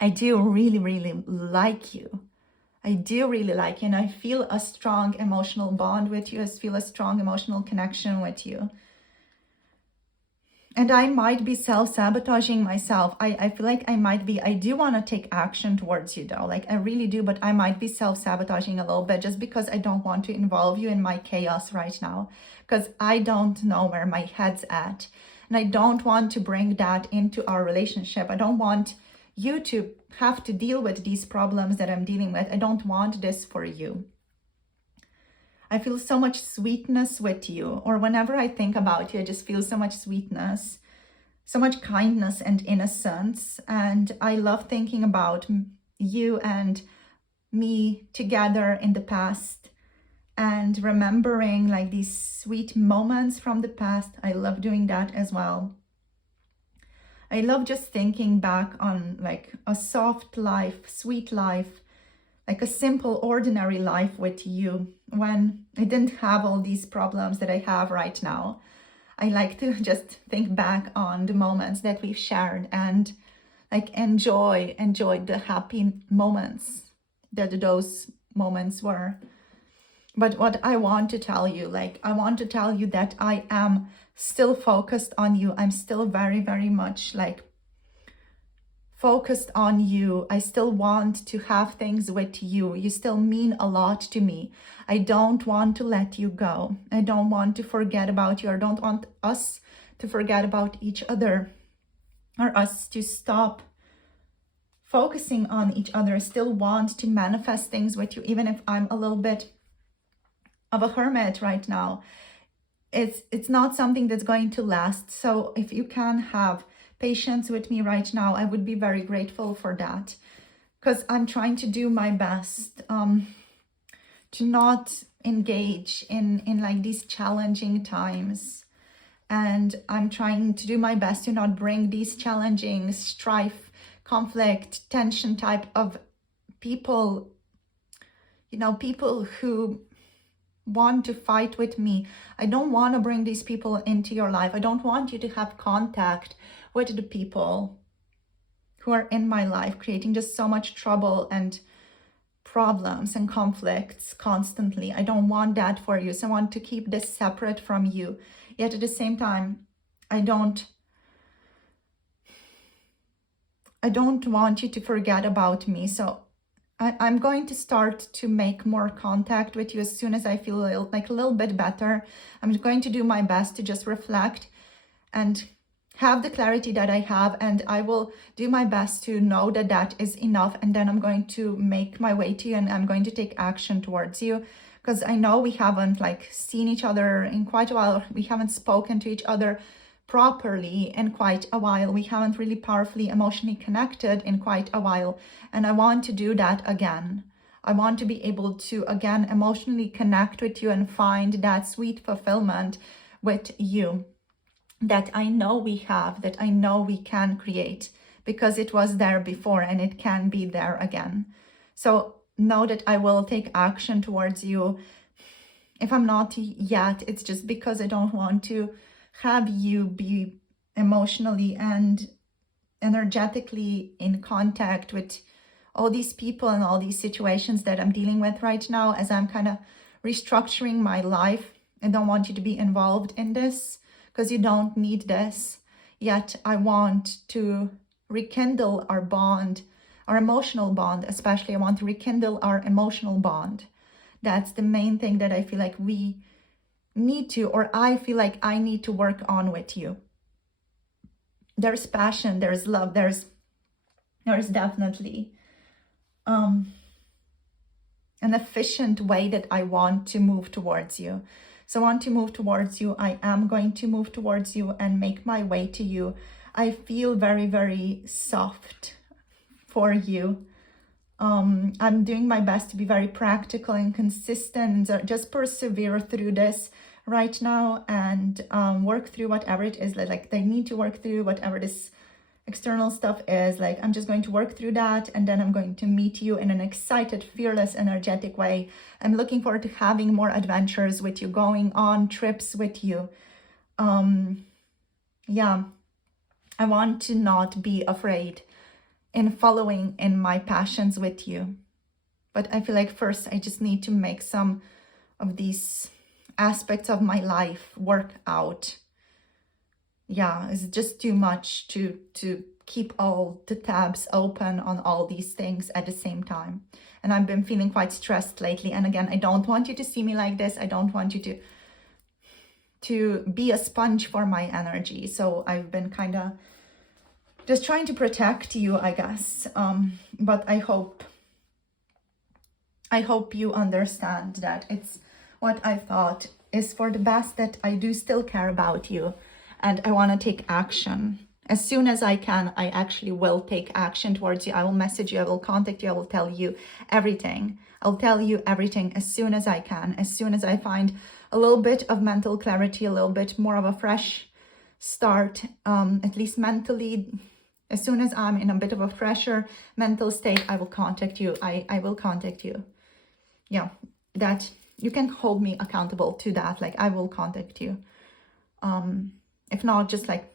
I do really, really like you. I do really like you, and I feel a strong emotional bond with you. I feel a strong emotional connection with you. And I might be self-sabotaging myself. I feel like I do want to take action towards you though. Like I really do, but I might be self-sabotaging a little bit just because I don't want to involve you in my chaos right now. Because I don't know where my head's at. And I don't want to bring that into our relationship. I don't want you to have to deal with these problems that I'm dealing with. I don't want this for you. I feel so much sweetness with you, or whenever I think about you, I just feel so much sweetness, so much kindness and innocence. And I love thinking about you and me together in the past and remembering like these sweet moments from the past. I love doing that as well. I love just thinking back on like a soft life, sweet life, like a simple, ordinary life with you when I didn't have all these problems that I have right now. I like to just think back on the moments that we've shared and like enjoy the happy moments that those moments were. But what I want to tell you, I want to tell you that I am still focused on you. I'm still very, very much focused on you. I still want to have things with you. You still mean a lot to me. I don't want to let you go. I don't want to forget about you. I don't want us to forget about each other or us to stop focusing on each other. I still want to manifest things with you, even if I'm a little bit of a hermit right now. It's not something that's going to last. So if you can have patience with me right now, I would be very grateful for that, because I'm trying to do my best to not engage in like these challenging times, and I'm trying to do my best to not bring these challenging strife, conflict, tension type of people, people who want to fight with me. I don't want to bring these people into your life. I don't want you to have contact with the people who are in my life, creating just so much trouble and problems and conflicts constantly. I don't want that for you. So I want to keep this separate from you. Yet at the same time, I don't want you to forget about me. So I'm going to start to make more contact with you as soon as I feel a little bit better. I'm going to do my best to just reflect and have the clarity that I have, and I will do my best to know that that is enough. And then I'm going to make my way to you, and I'm going to take action towards you, because I know we haven't seen each other in quite a while. We haven't spoken to each other properly in quite a while. We haven't really powerfully emotionally connected in quite a while, and I want to do that again. I want to be able to again emotionally connect with you and find that sweet fulfillment with you that I know we have, that I know we can create, because it was there before and it can be there again. So know that I will take action towards you. If I'm not yet, it's just because I don't want to have you be emotionally and energetically in contact with all these people and all these situations that I'm dealing with right now, as I'm kind of restructuring my life. I don't want you to be involved in this, because you don't need this. Yet I want to rekindle our bond, our emotional bond especially. I want to rekindle our emotional bond. That's the main thing that I feel like we need to, or I feel like I need to work on with you. There's passion, there's love, there's there's definitely an efficient way that I want to move towards you. So I want to move towards you. I am going to move towards you and make my way to you. I feel very, very soft for you. I'm doing my best to be very practical and consistent and just persevere through this right now and work through whatever it is like they need to work through, whatever this external stuff is. Like, I'm just going to work through that, and then I'm going to meet you in an excited, fearless, energetic way. I'm looking forward to having more adventures with you, going on trips with you. Yeah, I want to not be afraid in following in my passions with you. But I feel like first I just need to make some of these aspects of my life work out. Yeah, it's just too much to keep all the tabs open on all these things at the same time. And I've been feeling quite stressed lately. And again, I don't want you to see me like this. I don't want you to be a sponge for my energy. So I've been kind of just trying to protect you, I guess. But I hope you understand that it's what I thought is for the best, that I do still care about you. And I want to take action. As soon as I can, I actually will take action towards you. I will message you, I will contact you, I will tell you everything. I'll tell you everything as soon as I can, as soon as I find a little bit of mental clarity, a little bit more of a fresh start, at least mentally. As soon as I'm in a bit of a fresher mental state, I will contact you. I will contact you. Yeah, that you can hold me accountable to that. Like, I will contact you. If not, just like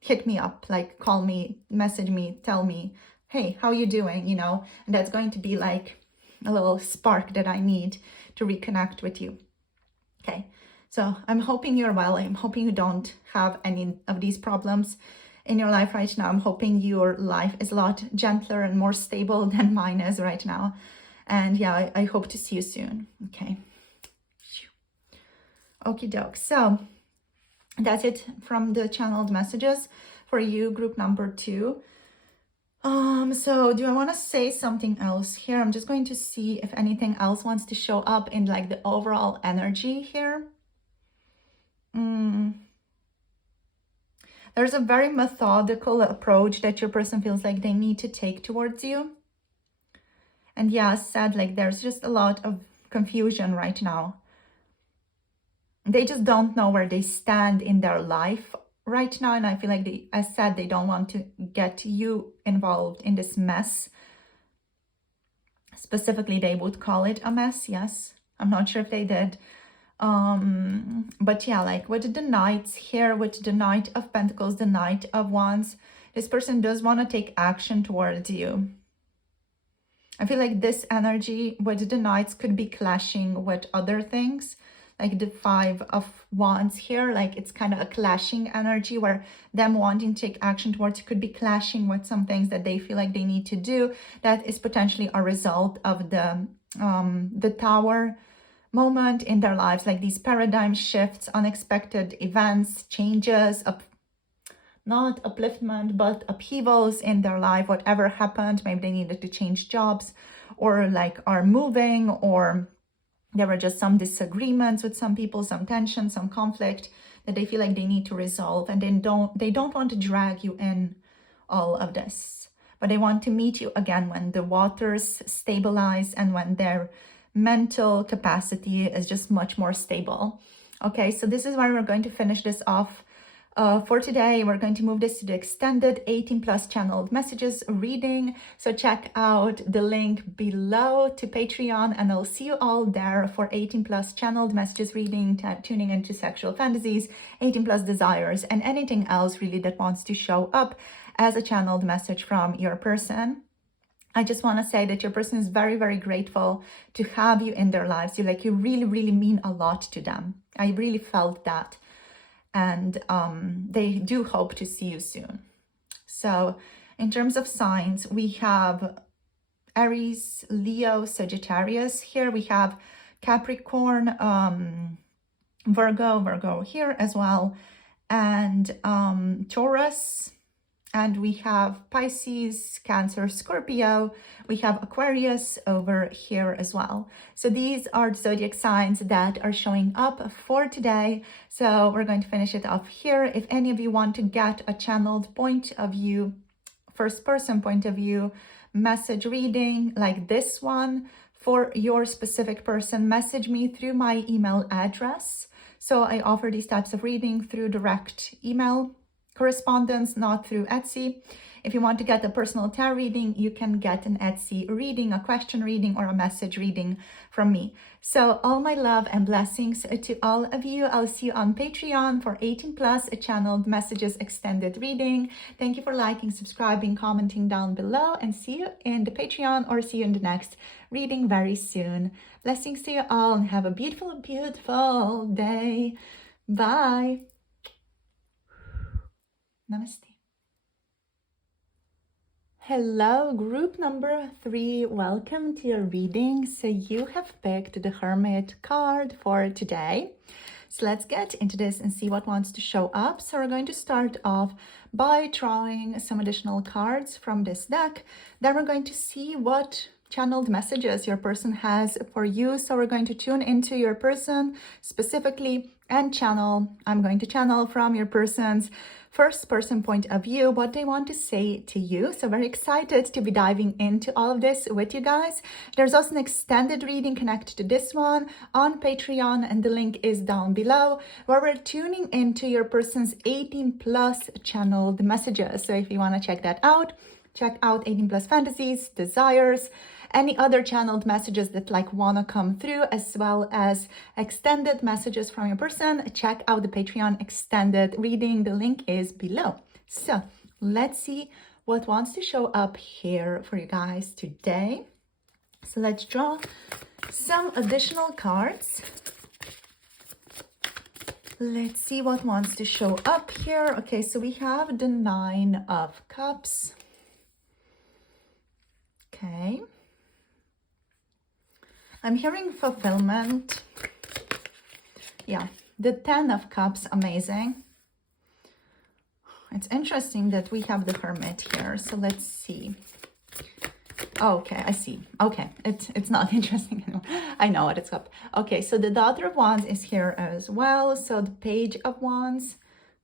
hit me up, like call me, message me, tell me, hey, how you doing? You know, and that's going to be like a little spark that I need to reconnect with you. Okay, so I'm hoping you're well. I'm hoping you don't have any of these problems in your life right now. I'm hoping your life is a lot gentler and more stable than mine is right now. And yeah, I hope to see you soon. Okay. Okie doke. So that's it from the channeled messages for you, group number 2. So do I want to say something else here? I'm just going to see if anything else wants to show up in like the overall energy here. There's a very methodical approach that your person feels like they need to take towards you. And yeah, said like there's just a lot of confusion right now. They just don't know where they stand in their life right now. And I feel like as said, they don't want to get you involved in this mess. Specifically, they would call it a mess. Yes, I'm not sure if they did. But yeah, like with the Knights here, with the Knight of Pentacles, the Knight of Wands, this person does want to take action towards you. I feel like this energy with the Knights could be clashing with other things. Like the 5 of Wands here, like it's kind of a clashing energy where them wanting to take action towards you could be clashing with some things that they feel like they need to do. That is potentially a result of the Tower moment in their lives, like these paradigm shifts, unexpected events, changes, not upliftment, but upheavals in their life. Whatever happened, maybe they needed to change jobs, or like are moving, or there were just some disagreements with some people, some tension, some conflict that they feel like they need to resolve. And they don't want to drag you in all of this, but they want to meet you again when the waters stabilize and when their mental capacity is just much more stable. Okay, so this is where we're going to finish this off. For today, we're going to move this to the extended 18+ channeled messages reading. So check out the link below to Patreon, and I'll see you all there for 18+ channeled messages reading, tuning into sexual fantasies, 18+ desires, and anything else really that wants to show up as a channeled message from your person. I just want to say that your person is very, very grateful to have you in their lives. You really, really mean a lot to them. I really felt that. And they do hope to see you soon. So in terms of signs, we have Aries, Leo, Sagittarius. Here we have Capricorn, Virgo here as well, and Taurus, and we have Pisces, Cancer, Scorpio. We have Aquarius over here as well. So these are the zodiac signs that are showing up for today. So we're going to finish it off here. If any of you want to get a channeled point of view, first person point of view, message reading like this one for your specific person, message me through my email address. So I offer these types of reading through direct email correspondence, not through Etsy. If you want to get a personal tarot reading, you can get an Etsy reading, a question reading, or a message reading from me. So all my love and blessings to all of you. I'll see you on Patreon for 18 plus channeled messages extended reading. Thank you for liking, subscribing, commenting down below, and see you in the Patreon or see you in the next reading very soon. Blessings to you all and have a beautiful, beautiful day. Bye. Namaste. Hello, group number 3. Welcome to your reading. So you have picked the Hermit card for today. So let's get into this and see what wants to show up. So we're going to start off by drawing some additional cards from this deck. Then we're going to see what channeled messages your person has for you. So we're going to tune into your person specifically and channel. I'm going to channel from your person's first person point of view what they want to say to you. So very excited to be diving into all of this with you guys. There's also an extended reading connected to this one on Patreon, and the link is down below, where we're tuning into your person's 18 plus channeled messages. So if you want to check that out, check out 18 plus fantasies, desires, any other channeled messages that want to come through, as well as extended messages from your person. Check out the Patreon extended reading. The link is below. So let's see what wants to show up here for you guys today. So let's draw some additional cards. Let's see what wants to show up here. Okay, so we have the 9 of Cups. Okay. I'm hearing fulfillment. Yeah, the 10 of Cups, amazing. It's interesting that we have the Hermit here. So let's see. Okay, I see. Okay, it's not interesting anymore. I know what it's up. Okay, so the Daughter of Wands is here as well. So the Page of Wands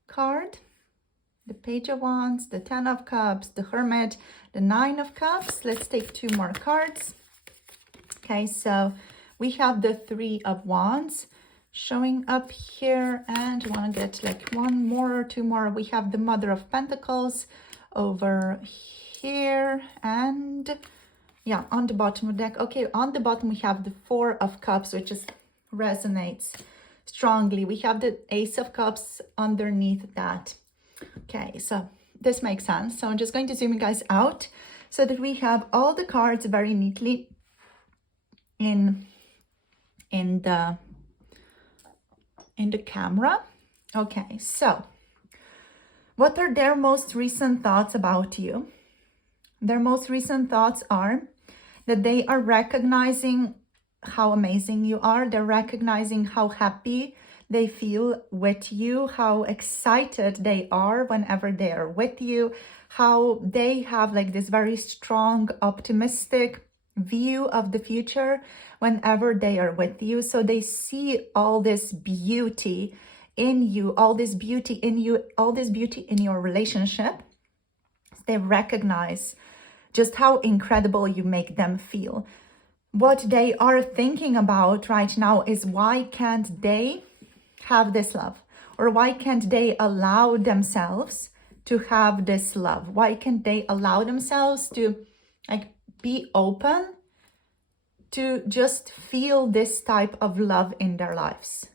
card, the Page of Wands, the 10 of Cups, the Hermit, the 9 of Cups. Let's take 2 more cards. Okay, so we have the 3 of Wands showing up here, and I want to get 1 more or 2 more. We have the Mother of Pentacles over here, and yeah, on the bottom of the deck. Okay, on the bottom we have the 4 of Cups, which just resonates strongly. We have the Ace of Cups underneath that. Okay, so this makes sense. So I'm just going to zoom you guys out so that we have all the cards very neatly in the camera. Okay, so what are their most recent thoughts about you? Their most recent thoughts are that they are recognizing how amazing you are. They're recognizing how happy they feel with you, how excited they are whenever they are with you, how they have this very strong, optimistic view of the future whenever they are with you. So they see all this beauty in you, all this beauty in you, all this beauty in your relationship. They recognize just how incredible you make them feel. What they are thinking about right now is, why can't they have this love? Or why can't they allow themselves to have this love? Why can't they allow themselves to be open to just feel this type of love in their lives?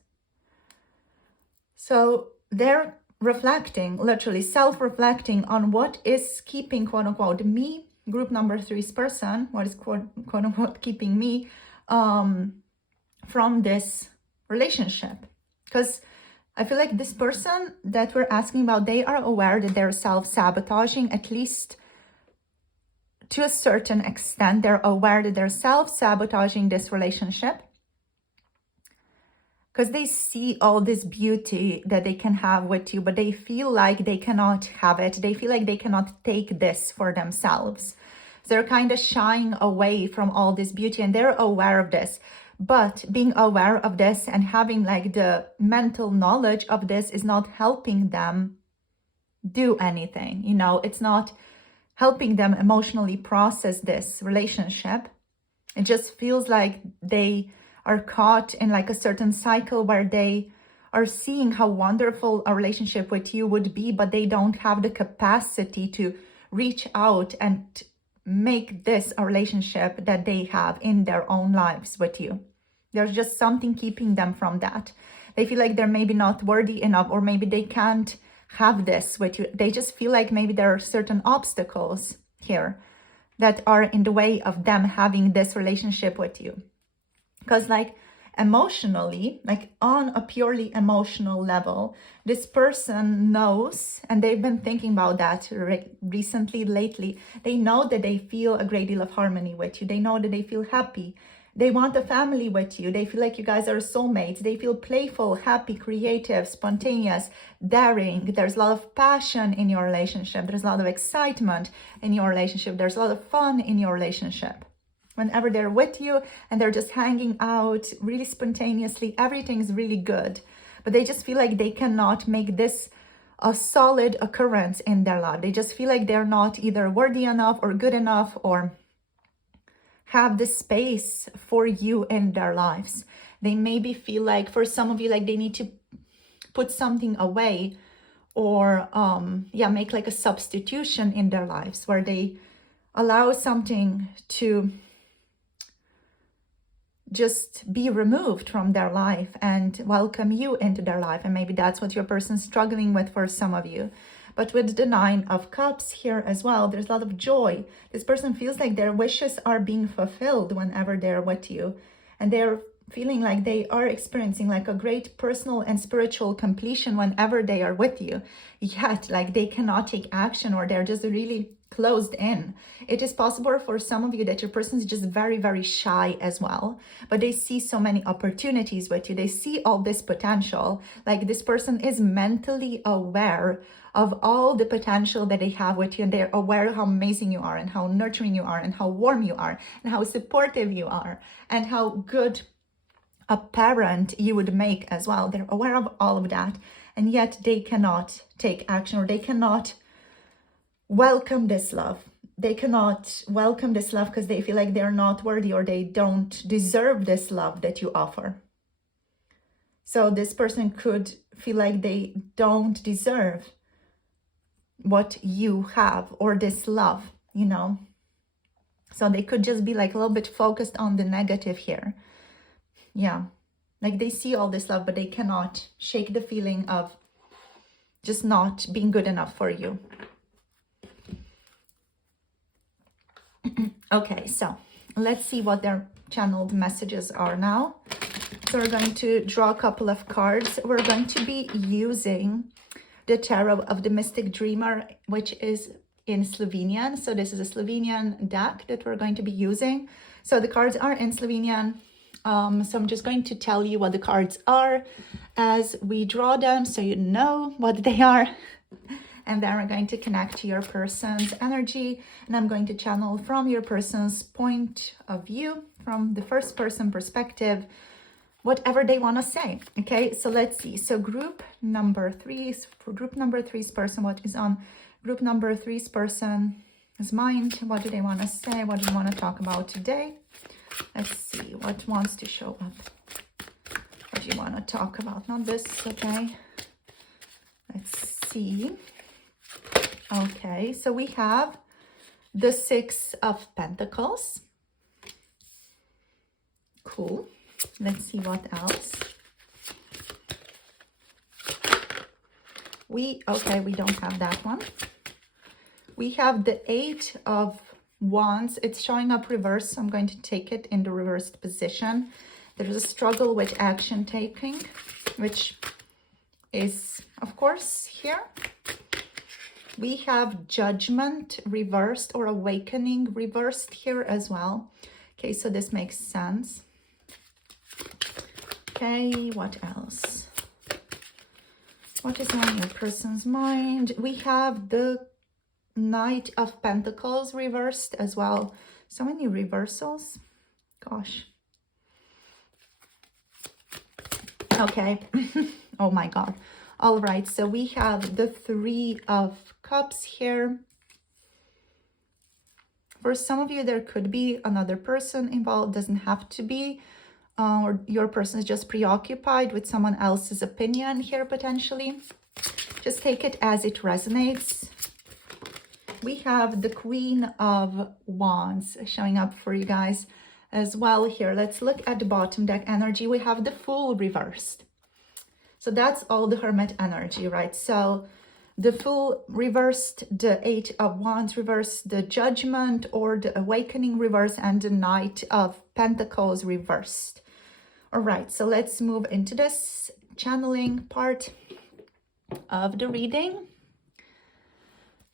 So they're reflecting, literally self-reflecting on what is keeping, quote unquote, me, group number 3's person, what is quote unquote keeping me from this relationship. Because I feel like this person that we're asking about, they are aware that they're self-sabotaging, at least to a certain extent. They're aware that they're self-sabotaging this relationship. because they see all this beauty that they can have with you, but they feel like they cannot have it. They feel like they cannot take this for themselves. So they're kind of shying away from all this beauty, and they're aware of this. But being aware of this and having like the mental knowledge of this is not helping them do anything. You know, it's not helping them emotionally process this relationship. It just feels like they are caught in like a certain cycle where they are seeing how wonderful a relationship with you would be, but they don't have the capacity to reach out and make this a relationship that they have in their own lives with you. There's just something keeping them from that. They feel like they're maybe not worthy enough, or maybe they can't have this with you. They just feel like maybe there are certain obstacles here that are in the way of them having this relationship with you. Because like emotionally, like on a purely emotional level, this person knows, and they've been thinking about that recently, lately, they know that they feel a great deal of harmony with you. They know that they feel happy. They want a family with you. They feel like you guys are soulmates. They feel playful, happy, creative, spontaneous, daring. There's a lot of passion in your relationship. There's a lot of excitement in your relationship. There's a lot of fun in your relationship. Whenever they're with you and they're just hanging out really spontaneously, everything's really good. But they just feel like they cannot make this a solid occurrence in their life. They just feel like they're not either worthy enough or good enough or have the space for you in their lives. They maybe feel like, for some of you, like they need to put something away or make like a substitution in their lives where they allow something to just be removed from their life and welcome you into their life. And maybe that's what your person's struggling with for some of you. But with the 9 of Cups here as well, there's a lot of joy. This person feels like their wishes are being fulfilled whenever they're with you. And they're feeling like they are experiencing like a great personal and spiritual completion whenever they are with you. Yet, like they cannot take action, or they're just really closed in. It is possible for some of you that your person is just very, very shy as well, but they see so many opportunities with you. They see all this potential. Like this person is mentally aware of all the potential that they have with you, and they're aware of how amazing you are and how nurturing you are and how warm you are and how supportive you are and how good a parent you would make as well. They're aware of all of that, and yet they cannot take action, or they cannot welcome this love. They cannot welcome this love because they feel like they're not worthy, or they don't deserve this love that you offer. So this person could feel like they don't deserve what you have, or this love, you know. So they could just be like a little bit focused on the negative here. Yeah, like they see all this love, but they cannot shake the feeling of just not being good enough for you. Okay, so let's see what their channeled messages are now. So we're going to draw a couple of cards. We're going to be using the Tarot of the Mystic Dreamer, which is in Slovenian. So this is a Slovenian deck that we're going to be using. So the cards are in Slovenian. So I'm just going to tell you what the cards are as we draw them, so you know what they are. And then we're going to connect to your person's energy, and I'm going to channel from your person's point of view, from the first person perspective, whatever they want to say. Okay, so let's see. So group number 3, for group number 3's person, what is on group number 3's person's mind? What do they want to say? What do they want to talk about today? Let's see what wants to show up. What do you want to talk about? Not this, okay. Let's see. Okay, so we have the 6 of Pentacles. Cool. Let's see what else. We don't have that one. We have the 8 of Wands. It's showing up reverse, so I'm going to take it in the reversed position. There's a struggle with action taking, which is, of course, here. We have Judgment reversed, or Awakening reversed here as well. Okay, so this makes sense. Okay, what else? What is on your person's mind? We have the Knight of Pentacles reversed as well. So many reversals. Gosh. Okay. Oh my God. All right. So we have the Three of Cups here. For some of you, there could be another person involved. Doesn't have to be. Or your person is just preoccupied with someone else's opinion here potentially. Just take it as it resonates. We have the Queen of Wands showing up for you guys as well here. Let's look at the bottom deck energy. We have the Fool reversed. So that's all the Hermit energy, right? So the Fool reversed, the Eight of Wands reversed, the Judgment or the Awakening reversed, and the Knight of Pentacles reversed. All right, so let's move into this channeling part of the reading.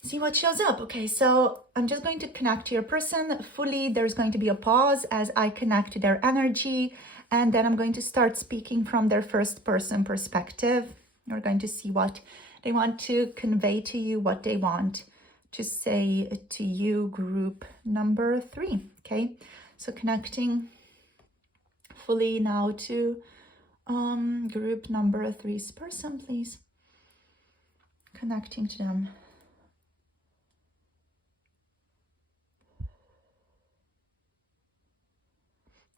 See what shows up. Okay, so I'm just going to connect to your person fully. There's going to be a pause as I connect to their energy, and then I'm going to start speaking from their first person perspective. We're going to see what they want to convey to you, what they want to say to you, group number 3. Okay, so connecting fully now to group number 3's person, please. Connecting to them.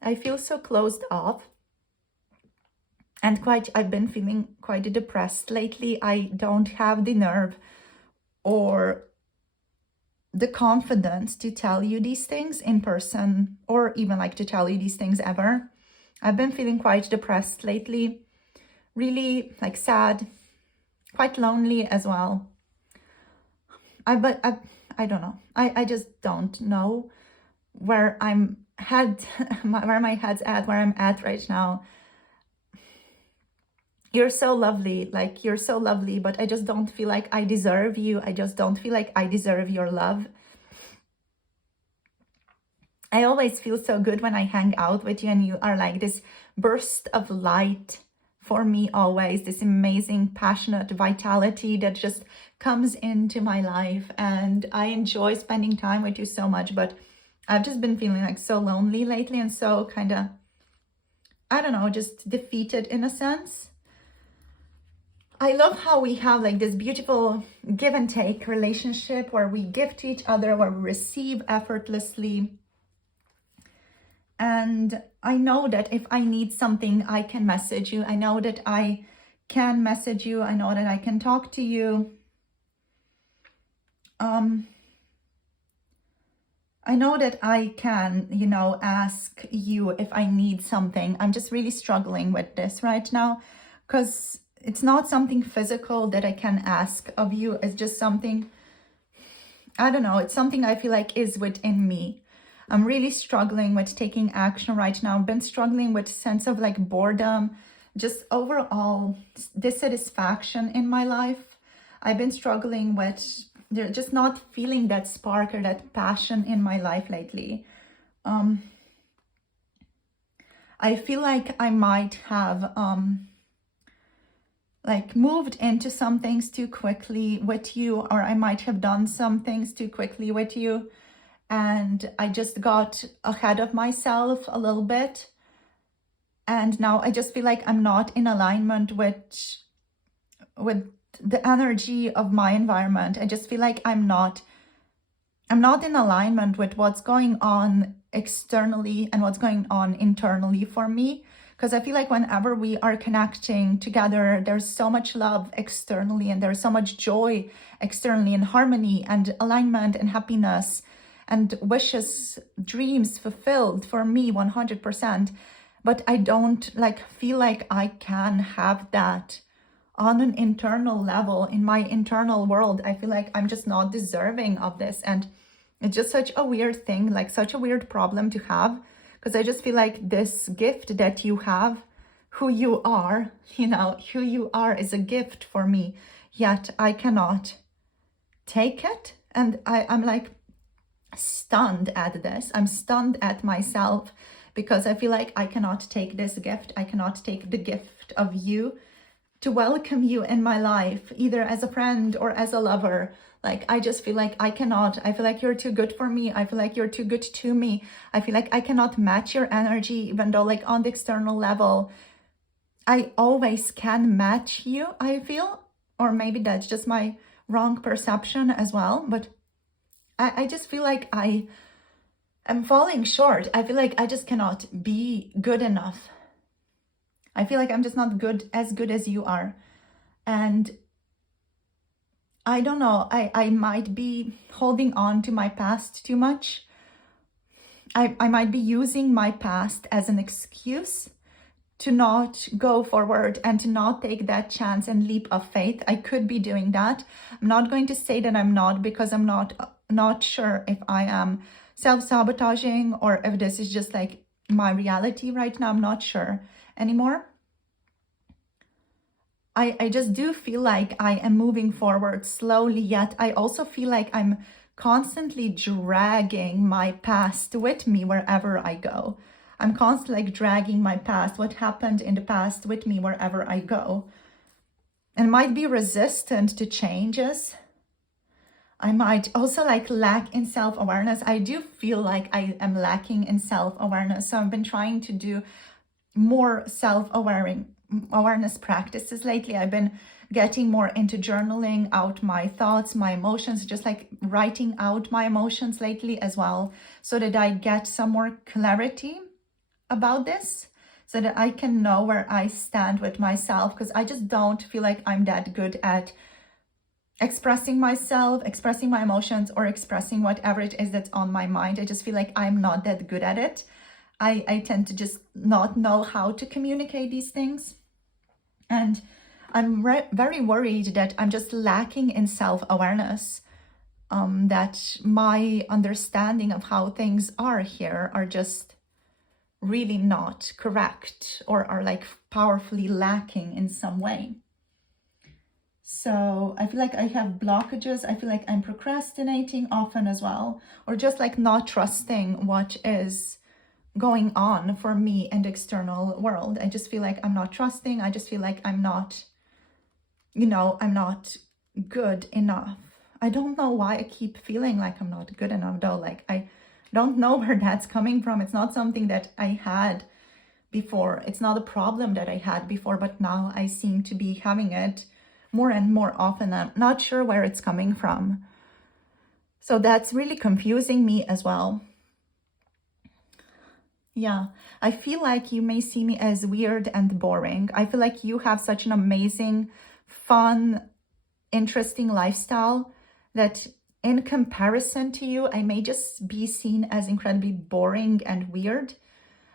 I feel so closed off and I've been feeling quite depressed lately. I don't have the nerve or the confidence to tell you these things in person, or even like to tell you these things ever. I've been feeling quite depressed lately, really like sad, quite lonely as well. I don't know. I just don't know where where my head's at, where I'm at right now. You're so lovely, like you're so lovely, but I just don't feel like I deserve you. I just don't feel like I deserve your love. I always feel so good when I hang out with you, and you are like this burst of light for me always, this amazing, passionate vitality that just comes into my life, and I enjoy spending time with you so much, but I've just been feeling like so lonely lately and so kind of, I don't know, just defeated in a sense. I love how we have like this beautiful give and take relationship where we give to each other, where we receive effortlessly. And I know that if I need something, I can message you. I know that I can message you. I know that I can talk to you. I know that I can, ask you if I need something. I'm just really struggling with this right now because it's not something physical that I can ask of you. It's just something, I don't know, it's something I feel like is within me. I'm really struggling with taking action right now. I've been struggling with a sense of like boredom, just overall dissatisfaction in my life. I've been struggling with just not feeling that spark or that passion in my life lately. I feel like I might have like moved into some things too quickly with you, or I might have done some things too quickly with you, and I just got ahead of myself a little bit, and now I just feel like I'm not in alignment with the energy of my environment. I just feel like I'm not in alignment with what's going on externally and what's going on internally for me. Because I feel like whenever we are connecting together, there's so much love externally, and there's so much joy externally, and harmony and alignment and happiness and wishes, dreams fulfilled for me 100%. But I don't feel like I can have that on an internal level in my internal world. I feel like I'm just not deserving of this. And it's just such a weird thing, like such a weird problem to have. Because I just feel like this gift that you have, who you are is a gift for me, yet I cannot take it. And I'm like stunned at this. I'm stunned at myself because I feel like I cannot take this gift. I cannot take the gift of you, to welcome you in my life, either as a friend or as a lover. Like, I just feel like I cannot. I feel like you're too good for me. I feel like you're too good to me. I feel like I cannot match your energy, even though like on the external level, I always can match you, I feel. Or maybe that's just my wrong perception as well. But I just feel like I am falling short. I feel like I just cannot be good enough. I feel like I'm just not good as you are. And I don't know, I might be holding on to my past too much. I might be using my past as an excuse to not go forward and to not take that chance and leap of faith. I could be doing that. I'm not going to say that I'm not, because I'm not sure if I am self-sabotaging or if this is just like my reality right now. I'm not sure anymore. I just do feel like I am moving forward slowly, yet I also feel like I'm constantly dragging my past with me wherever I go. I'm constantly like dragging my past, what happened in the past, with me wherever I go. And might be resistant to changes. I might also like lack in self-awareness. I do feel like I am lacking in self-awareness. So I've been trying to do more self-awareness practices lately. I've been getting more into journaling out my thoughts, my emotions, just like writing out my emotions lately as well, so that I get some more clarity about this, so that I can know where I stand with myself, because I just don't feel like I'm that good at expressing myself, expressing my emotions, or expressing whatever it is that's on my mind. I just feel like I'm not that good at it. I tend to just not know how to communicate these things. And I'm very worried that I'm just lacking in self-awareness, that my understanding of how things are here are just really not correct, or are like powerfully lacking in some way. So I feel like I have blockages. I feel like I'm procrastinating often as well, or just like not trusting what is going on for me in the external world. I just feel like I'm not trusting. I just feel like I'm not, I'm not good enough. I don't know why I keep feeling like I'm not good enough though. Like, I don't know where that's coming from. It's not something that I had before. It's not a problem that I had before, but now I seem to be having it more and more often. I'm not sure where it's coming from. So that's really confusing me as well. Yeah, I feel like you may see me as weird and boring. I feel like you have such an amazing, fun, interesting lifestyle that in comparison to you, I may just be seen as incredibly boring and weird.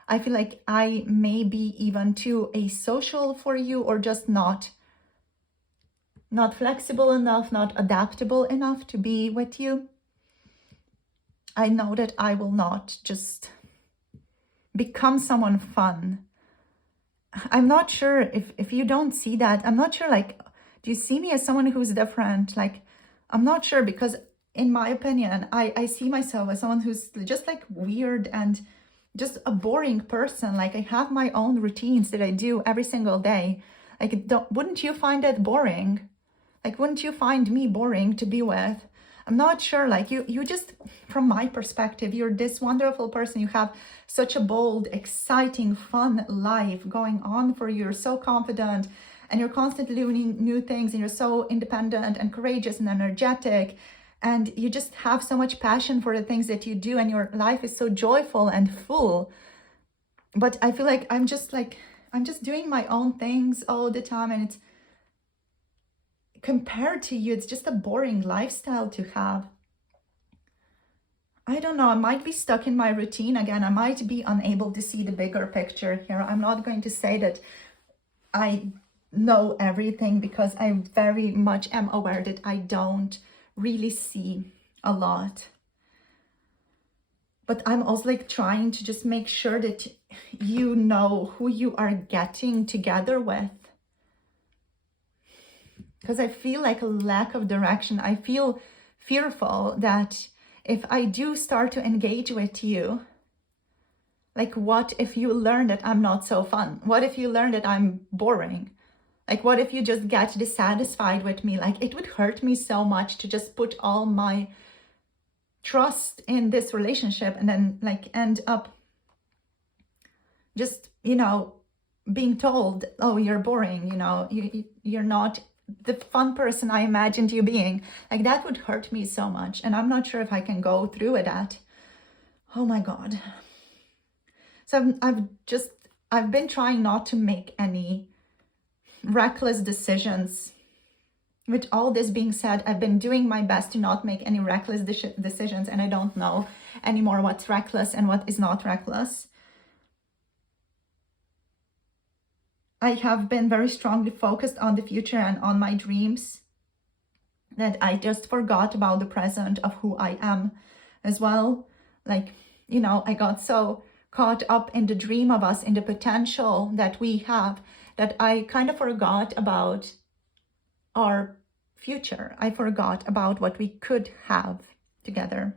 I feel like I may be even too asocial for you, or just not flexible enough, not adaptable enough to be with you. I know that I will not just become someone fun. I'm not sure if you don't see that. I'm not sure, like, do you see me as someone who's different? Like, I'm not sure, because in my opinion, I see myself as someone who's just like weird and just a boring person. Like, I have my own routines that I do every single day. Like, wouldn't you find that boring? Like, wouldn't you find me boring to be with? I'm not sure, like you just, from my perspective, you're this wonderful person. You have such a bold, exciting, fun life going on for you. You're so confident, and you're constantly doing new things, and you're so independent and courageous and energetic, and you just have so much passion for the things that you do, and your life is so joyful and full. But I feel like I'm just doing my own things all the time, and it's, compared to you, it's just a boring lifestyle to have. I don't know, I might be stuck in my routine again. I might be unable to see the bigger picture here. I'm not going to say that I know everything, because I very much am aware that I don't really see a lot. But I'm also like trying to just make sure that you know who you are getting together with. Because I feel like a lack of direction. I feel fearful that if I do start to engage with you, Like, what if you learn that I'm not so fun? What if you learn that I'm boring? Like, what if you just get dissatisfied with me? Like, it would hurt me so much to just put all my trust in this relationship and then like end up just, being told, oh, you're boring, you're not the fun person I imagined you being. Like, that would hurt me so much. And I'm not sure if I can go through with that. Oh my God. So I've been trying not to make any reckless decisions. With all this being said, I've been doing my best to not make any reckless decisions, and I don't know anymore what's reckless and what is not reckless. I have been very strongly focused on the future and on my dreams that I just forgot about the present of who I am as well. Like, I got so caught up in the dream of us, in the potential that we have, that I kind of forgot about our future. I forgot about what we could have together.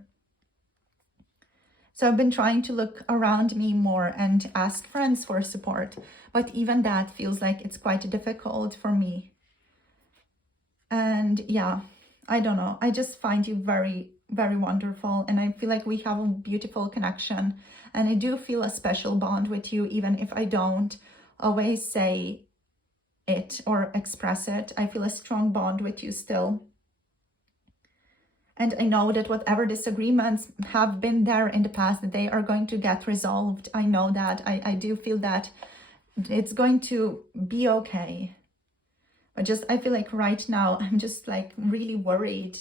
So I've been trying to look around me more and ask friends for support, but even that feels like it's quite difficult for me. And yeah, I don't know. I just find you very, very wonderful. And I feel like we have a beautiful connection. And I do feel a special bond with you, even if I don't always say it or express it. I feel a strong bond with you still. And I know that whatever disagreements have been there in the past, that they are going to get resolved. I know that. I do feel that it's going to be okay. But I feel like right now, I'm just like really worried.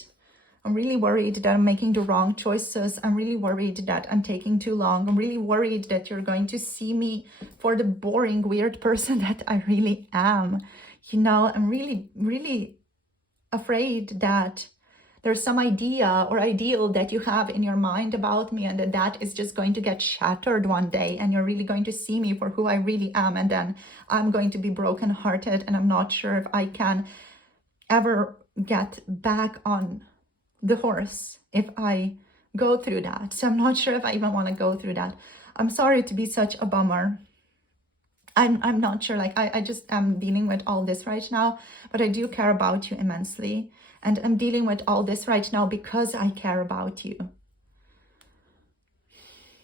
I'm really worried that I'm making the wrong choices. I'm really worried that I'm taking too long. I'm really worried that you're going to see me for the boring, weird person that I really am. I'm really, really afraid that there's some idea or ideal that you have in your mind about me, and that is just going to get shattered one day, and you're really going to see me for who I really am, and then I'm going to be brokenhearted, and I'm not sure if I can ever get back on the horse if I go through that. So I'm not sure if I even want to go through that. I'm sorry to be such a bummer. I'm not sure, like I just am dealing with all this right now, but I do care about you immensely. And I'm dealing with all this right now because I care about you.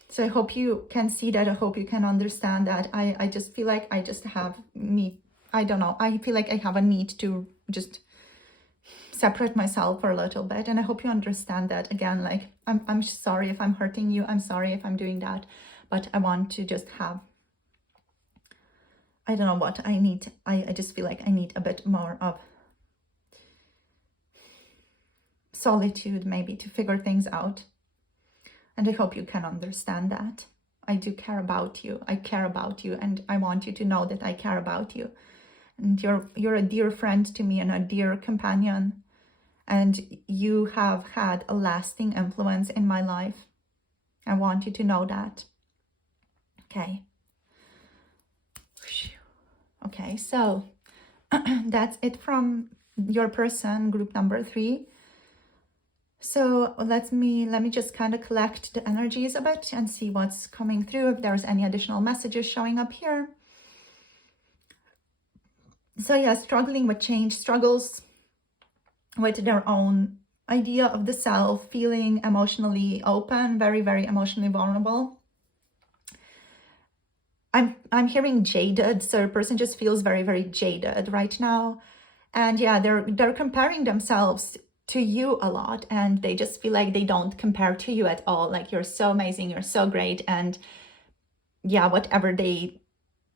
So I hope you can see that. I hope you can understand that. I just feel like I just have need. I don't know. I feel like I have a need to just separate myself for a little bit. And I hope you understand that. Again, like I'm sorry if I'm hurting you. I'm sorry if I'm doing that. But I want to just have, I don't know what I need. I just feel like I need a bit more of solitude, maybe, to figure things out. And I hope you can understand that. I do care about you. I care about you, and I want you to know that I care about you. And you're a dear friend to me and a dear companion. And you have had a lasting influence in my life. I want you to know that. Okay. Okay, so that's it from your person, group number 3. So let me just kind of collect the energies a bit and see what's coming through, if there's any additional messages showing up here. So yeah, struggling with change, struggles with their own idea of the self, feeling emotionally open, very, very emotionally vulnerable. I'm hearing jaded, so a person just feels very, very jaded right now. And yeah, they're comparing themselves to you a lot, and they just feel like they don't compare to you at all. Like, you're so amazing, you're so great, and yeah, whatever they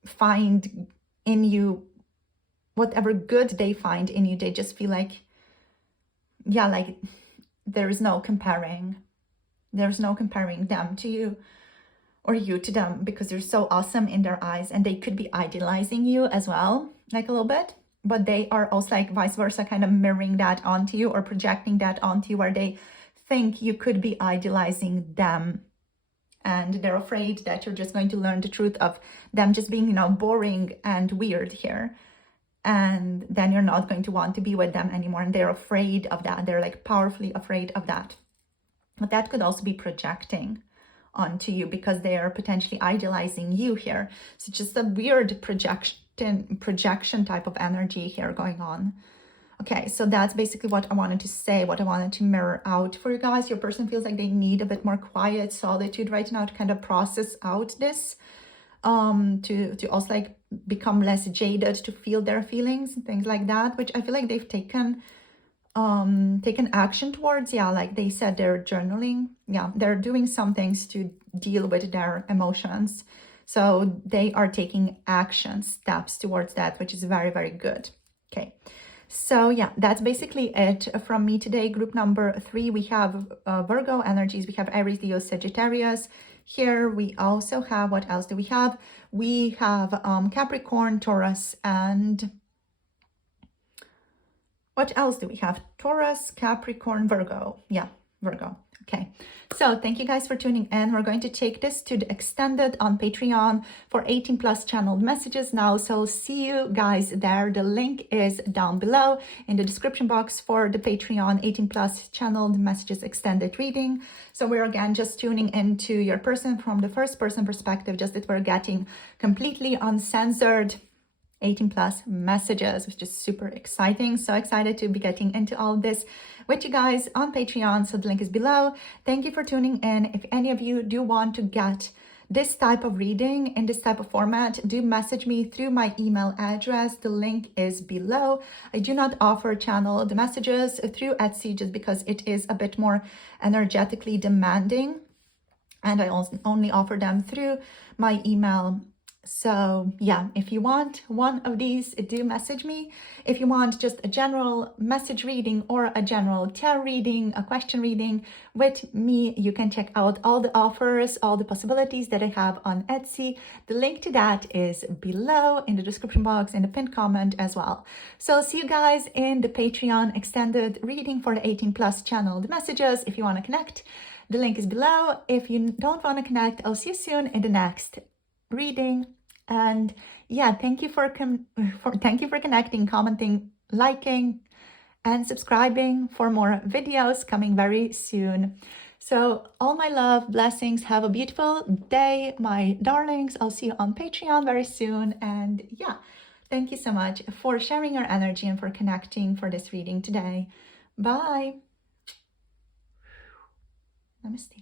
find in you, whatever good they find in you, they just feel like, yeah, like there's no comparing them to you or you to them, because you're so awesome in their eyes, and they could be idealizing you as well, like a little bit. But they are also, like, vice versa, kind of mirroring that onto you or projecting that onto you, where they think you could be idealizing them. And they're afraid that you're just going to learn the truth of them just being, boring and weird here. And then you're not going to want to be with them anymore. And they're afraid of that. They're like powerfully afraid of that. But that could also be projecting onto you because they are potentially idealizing you here. So just a weird projection type of energy here going on. Okay, so that's basically what I wanted to say, what I wanted to mirror out for you guys. Your person feels like they need a bit more quiet solitude right now to kind of process out this, to also like become less jaded, to feel their feelings and things like that, which I feel like they've taken action towards. Yeah, like they said, they're journaling. Yeah, they're doing some things to deal with their emotions. So they are taking action steps towards that, which is very, very good. Okay. So yeah, that's basically it from me today. Group number 3, we have Virgo energies. We have Aries, Leo, Sagittarius. Here we also have, what else do we have? We have Capricorn, Taurus, and what else do we have? Taurus, Capricorn, Virgo. Yeah, Virgo. Okay, so thank you guys for tuning in. We're going to take this to the extended on Patreon for 18+ channeled messages now. So see you guys there. The link is down below in the description box for the Patreon 18+ channeled messages extended reading. So we're again just tuning into your person from the first person perspective, just that we're getting completely uncensored 18+ messages, which is super exciting. So excited to be getting into all of this with you guys on Patreon. So the link is below. Thank you for tuning in. If any of you do want to get this type of reading in this type of format, do message me through my email address. The link is below. I do not offer channeled messages through Etsy just because it is a bit more energetically demanding, and I also only offer them through my email. So yeah, if you want one of these, do message me. If you want just a general message reading or a general tarot reading, a question reading with me, you can check out all the offers, all the possibilities that I have on Etsy. The link to that is below in the description box, in the pinned comment as well. So see you guys in the Patreon extended reading for the 18+ channeled messages. If you want to connect, the link is below. If you don't want to connect, I'll see you soon in the next reading. And yeah, thank you for connecting, commenting, liking, and subscribing for more videos coming very soon. So all my love, blessings, have a beautiful day, my darlings. I'll see you on Patreon very soon. And yeah, thank you so much for sharing your energy and for connecting for this reading today. Bye. Namaste.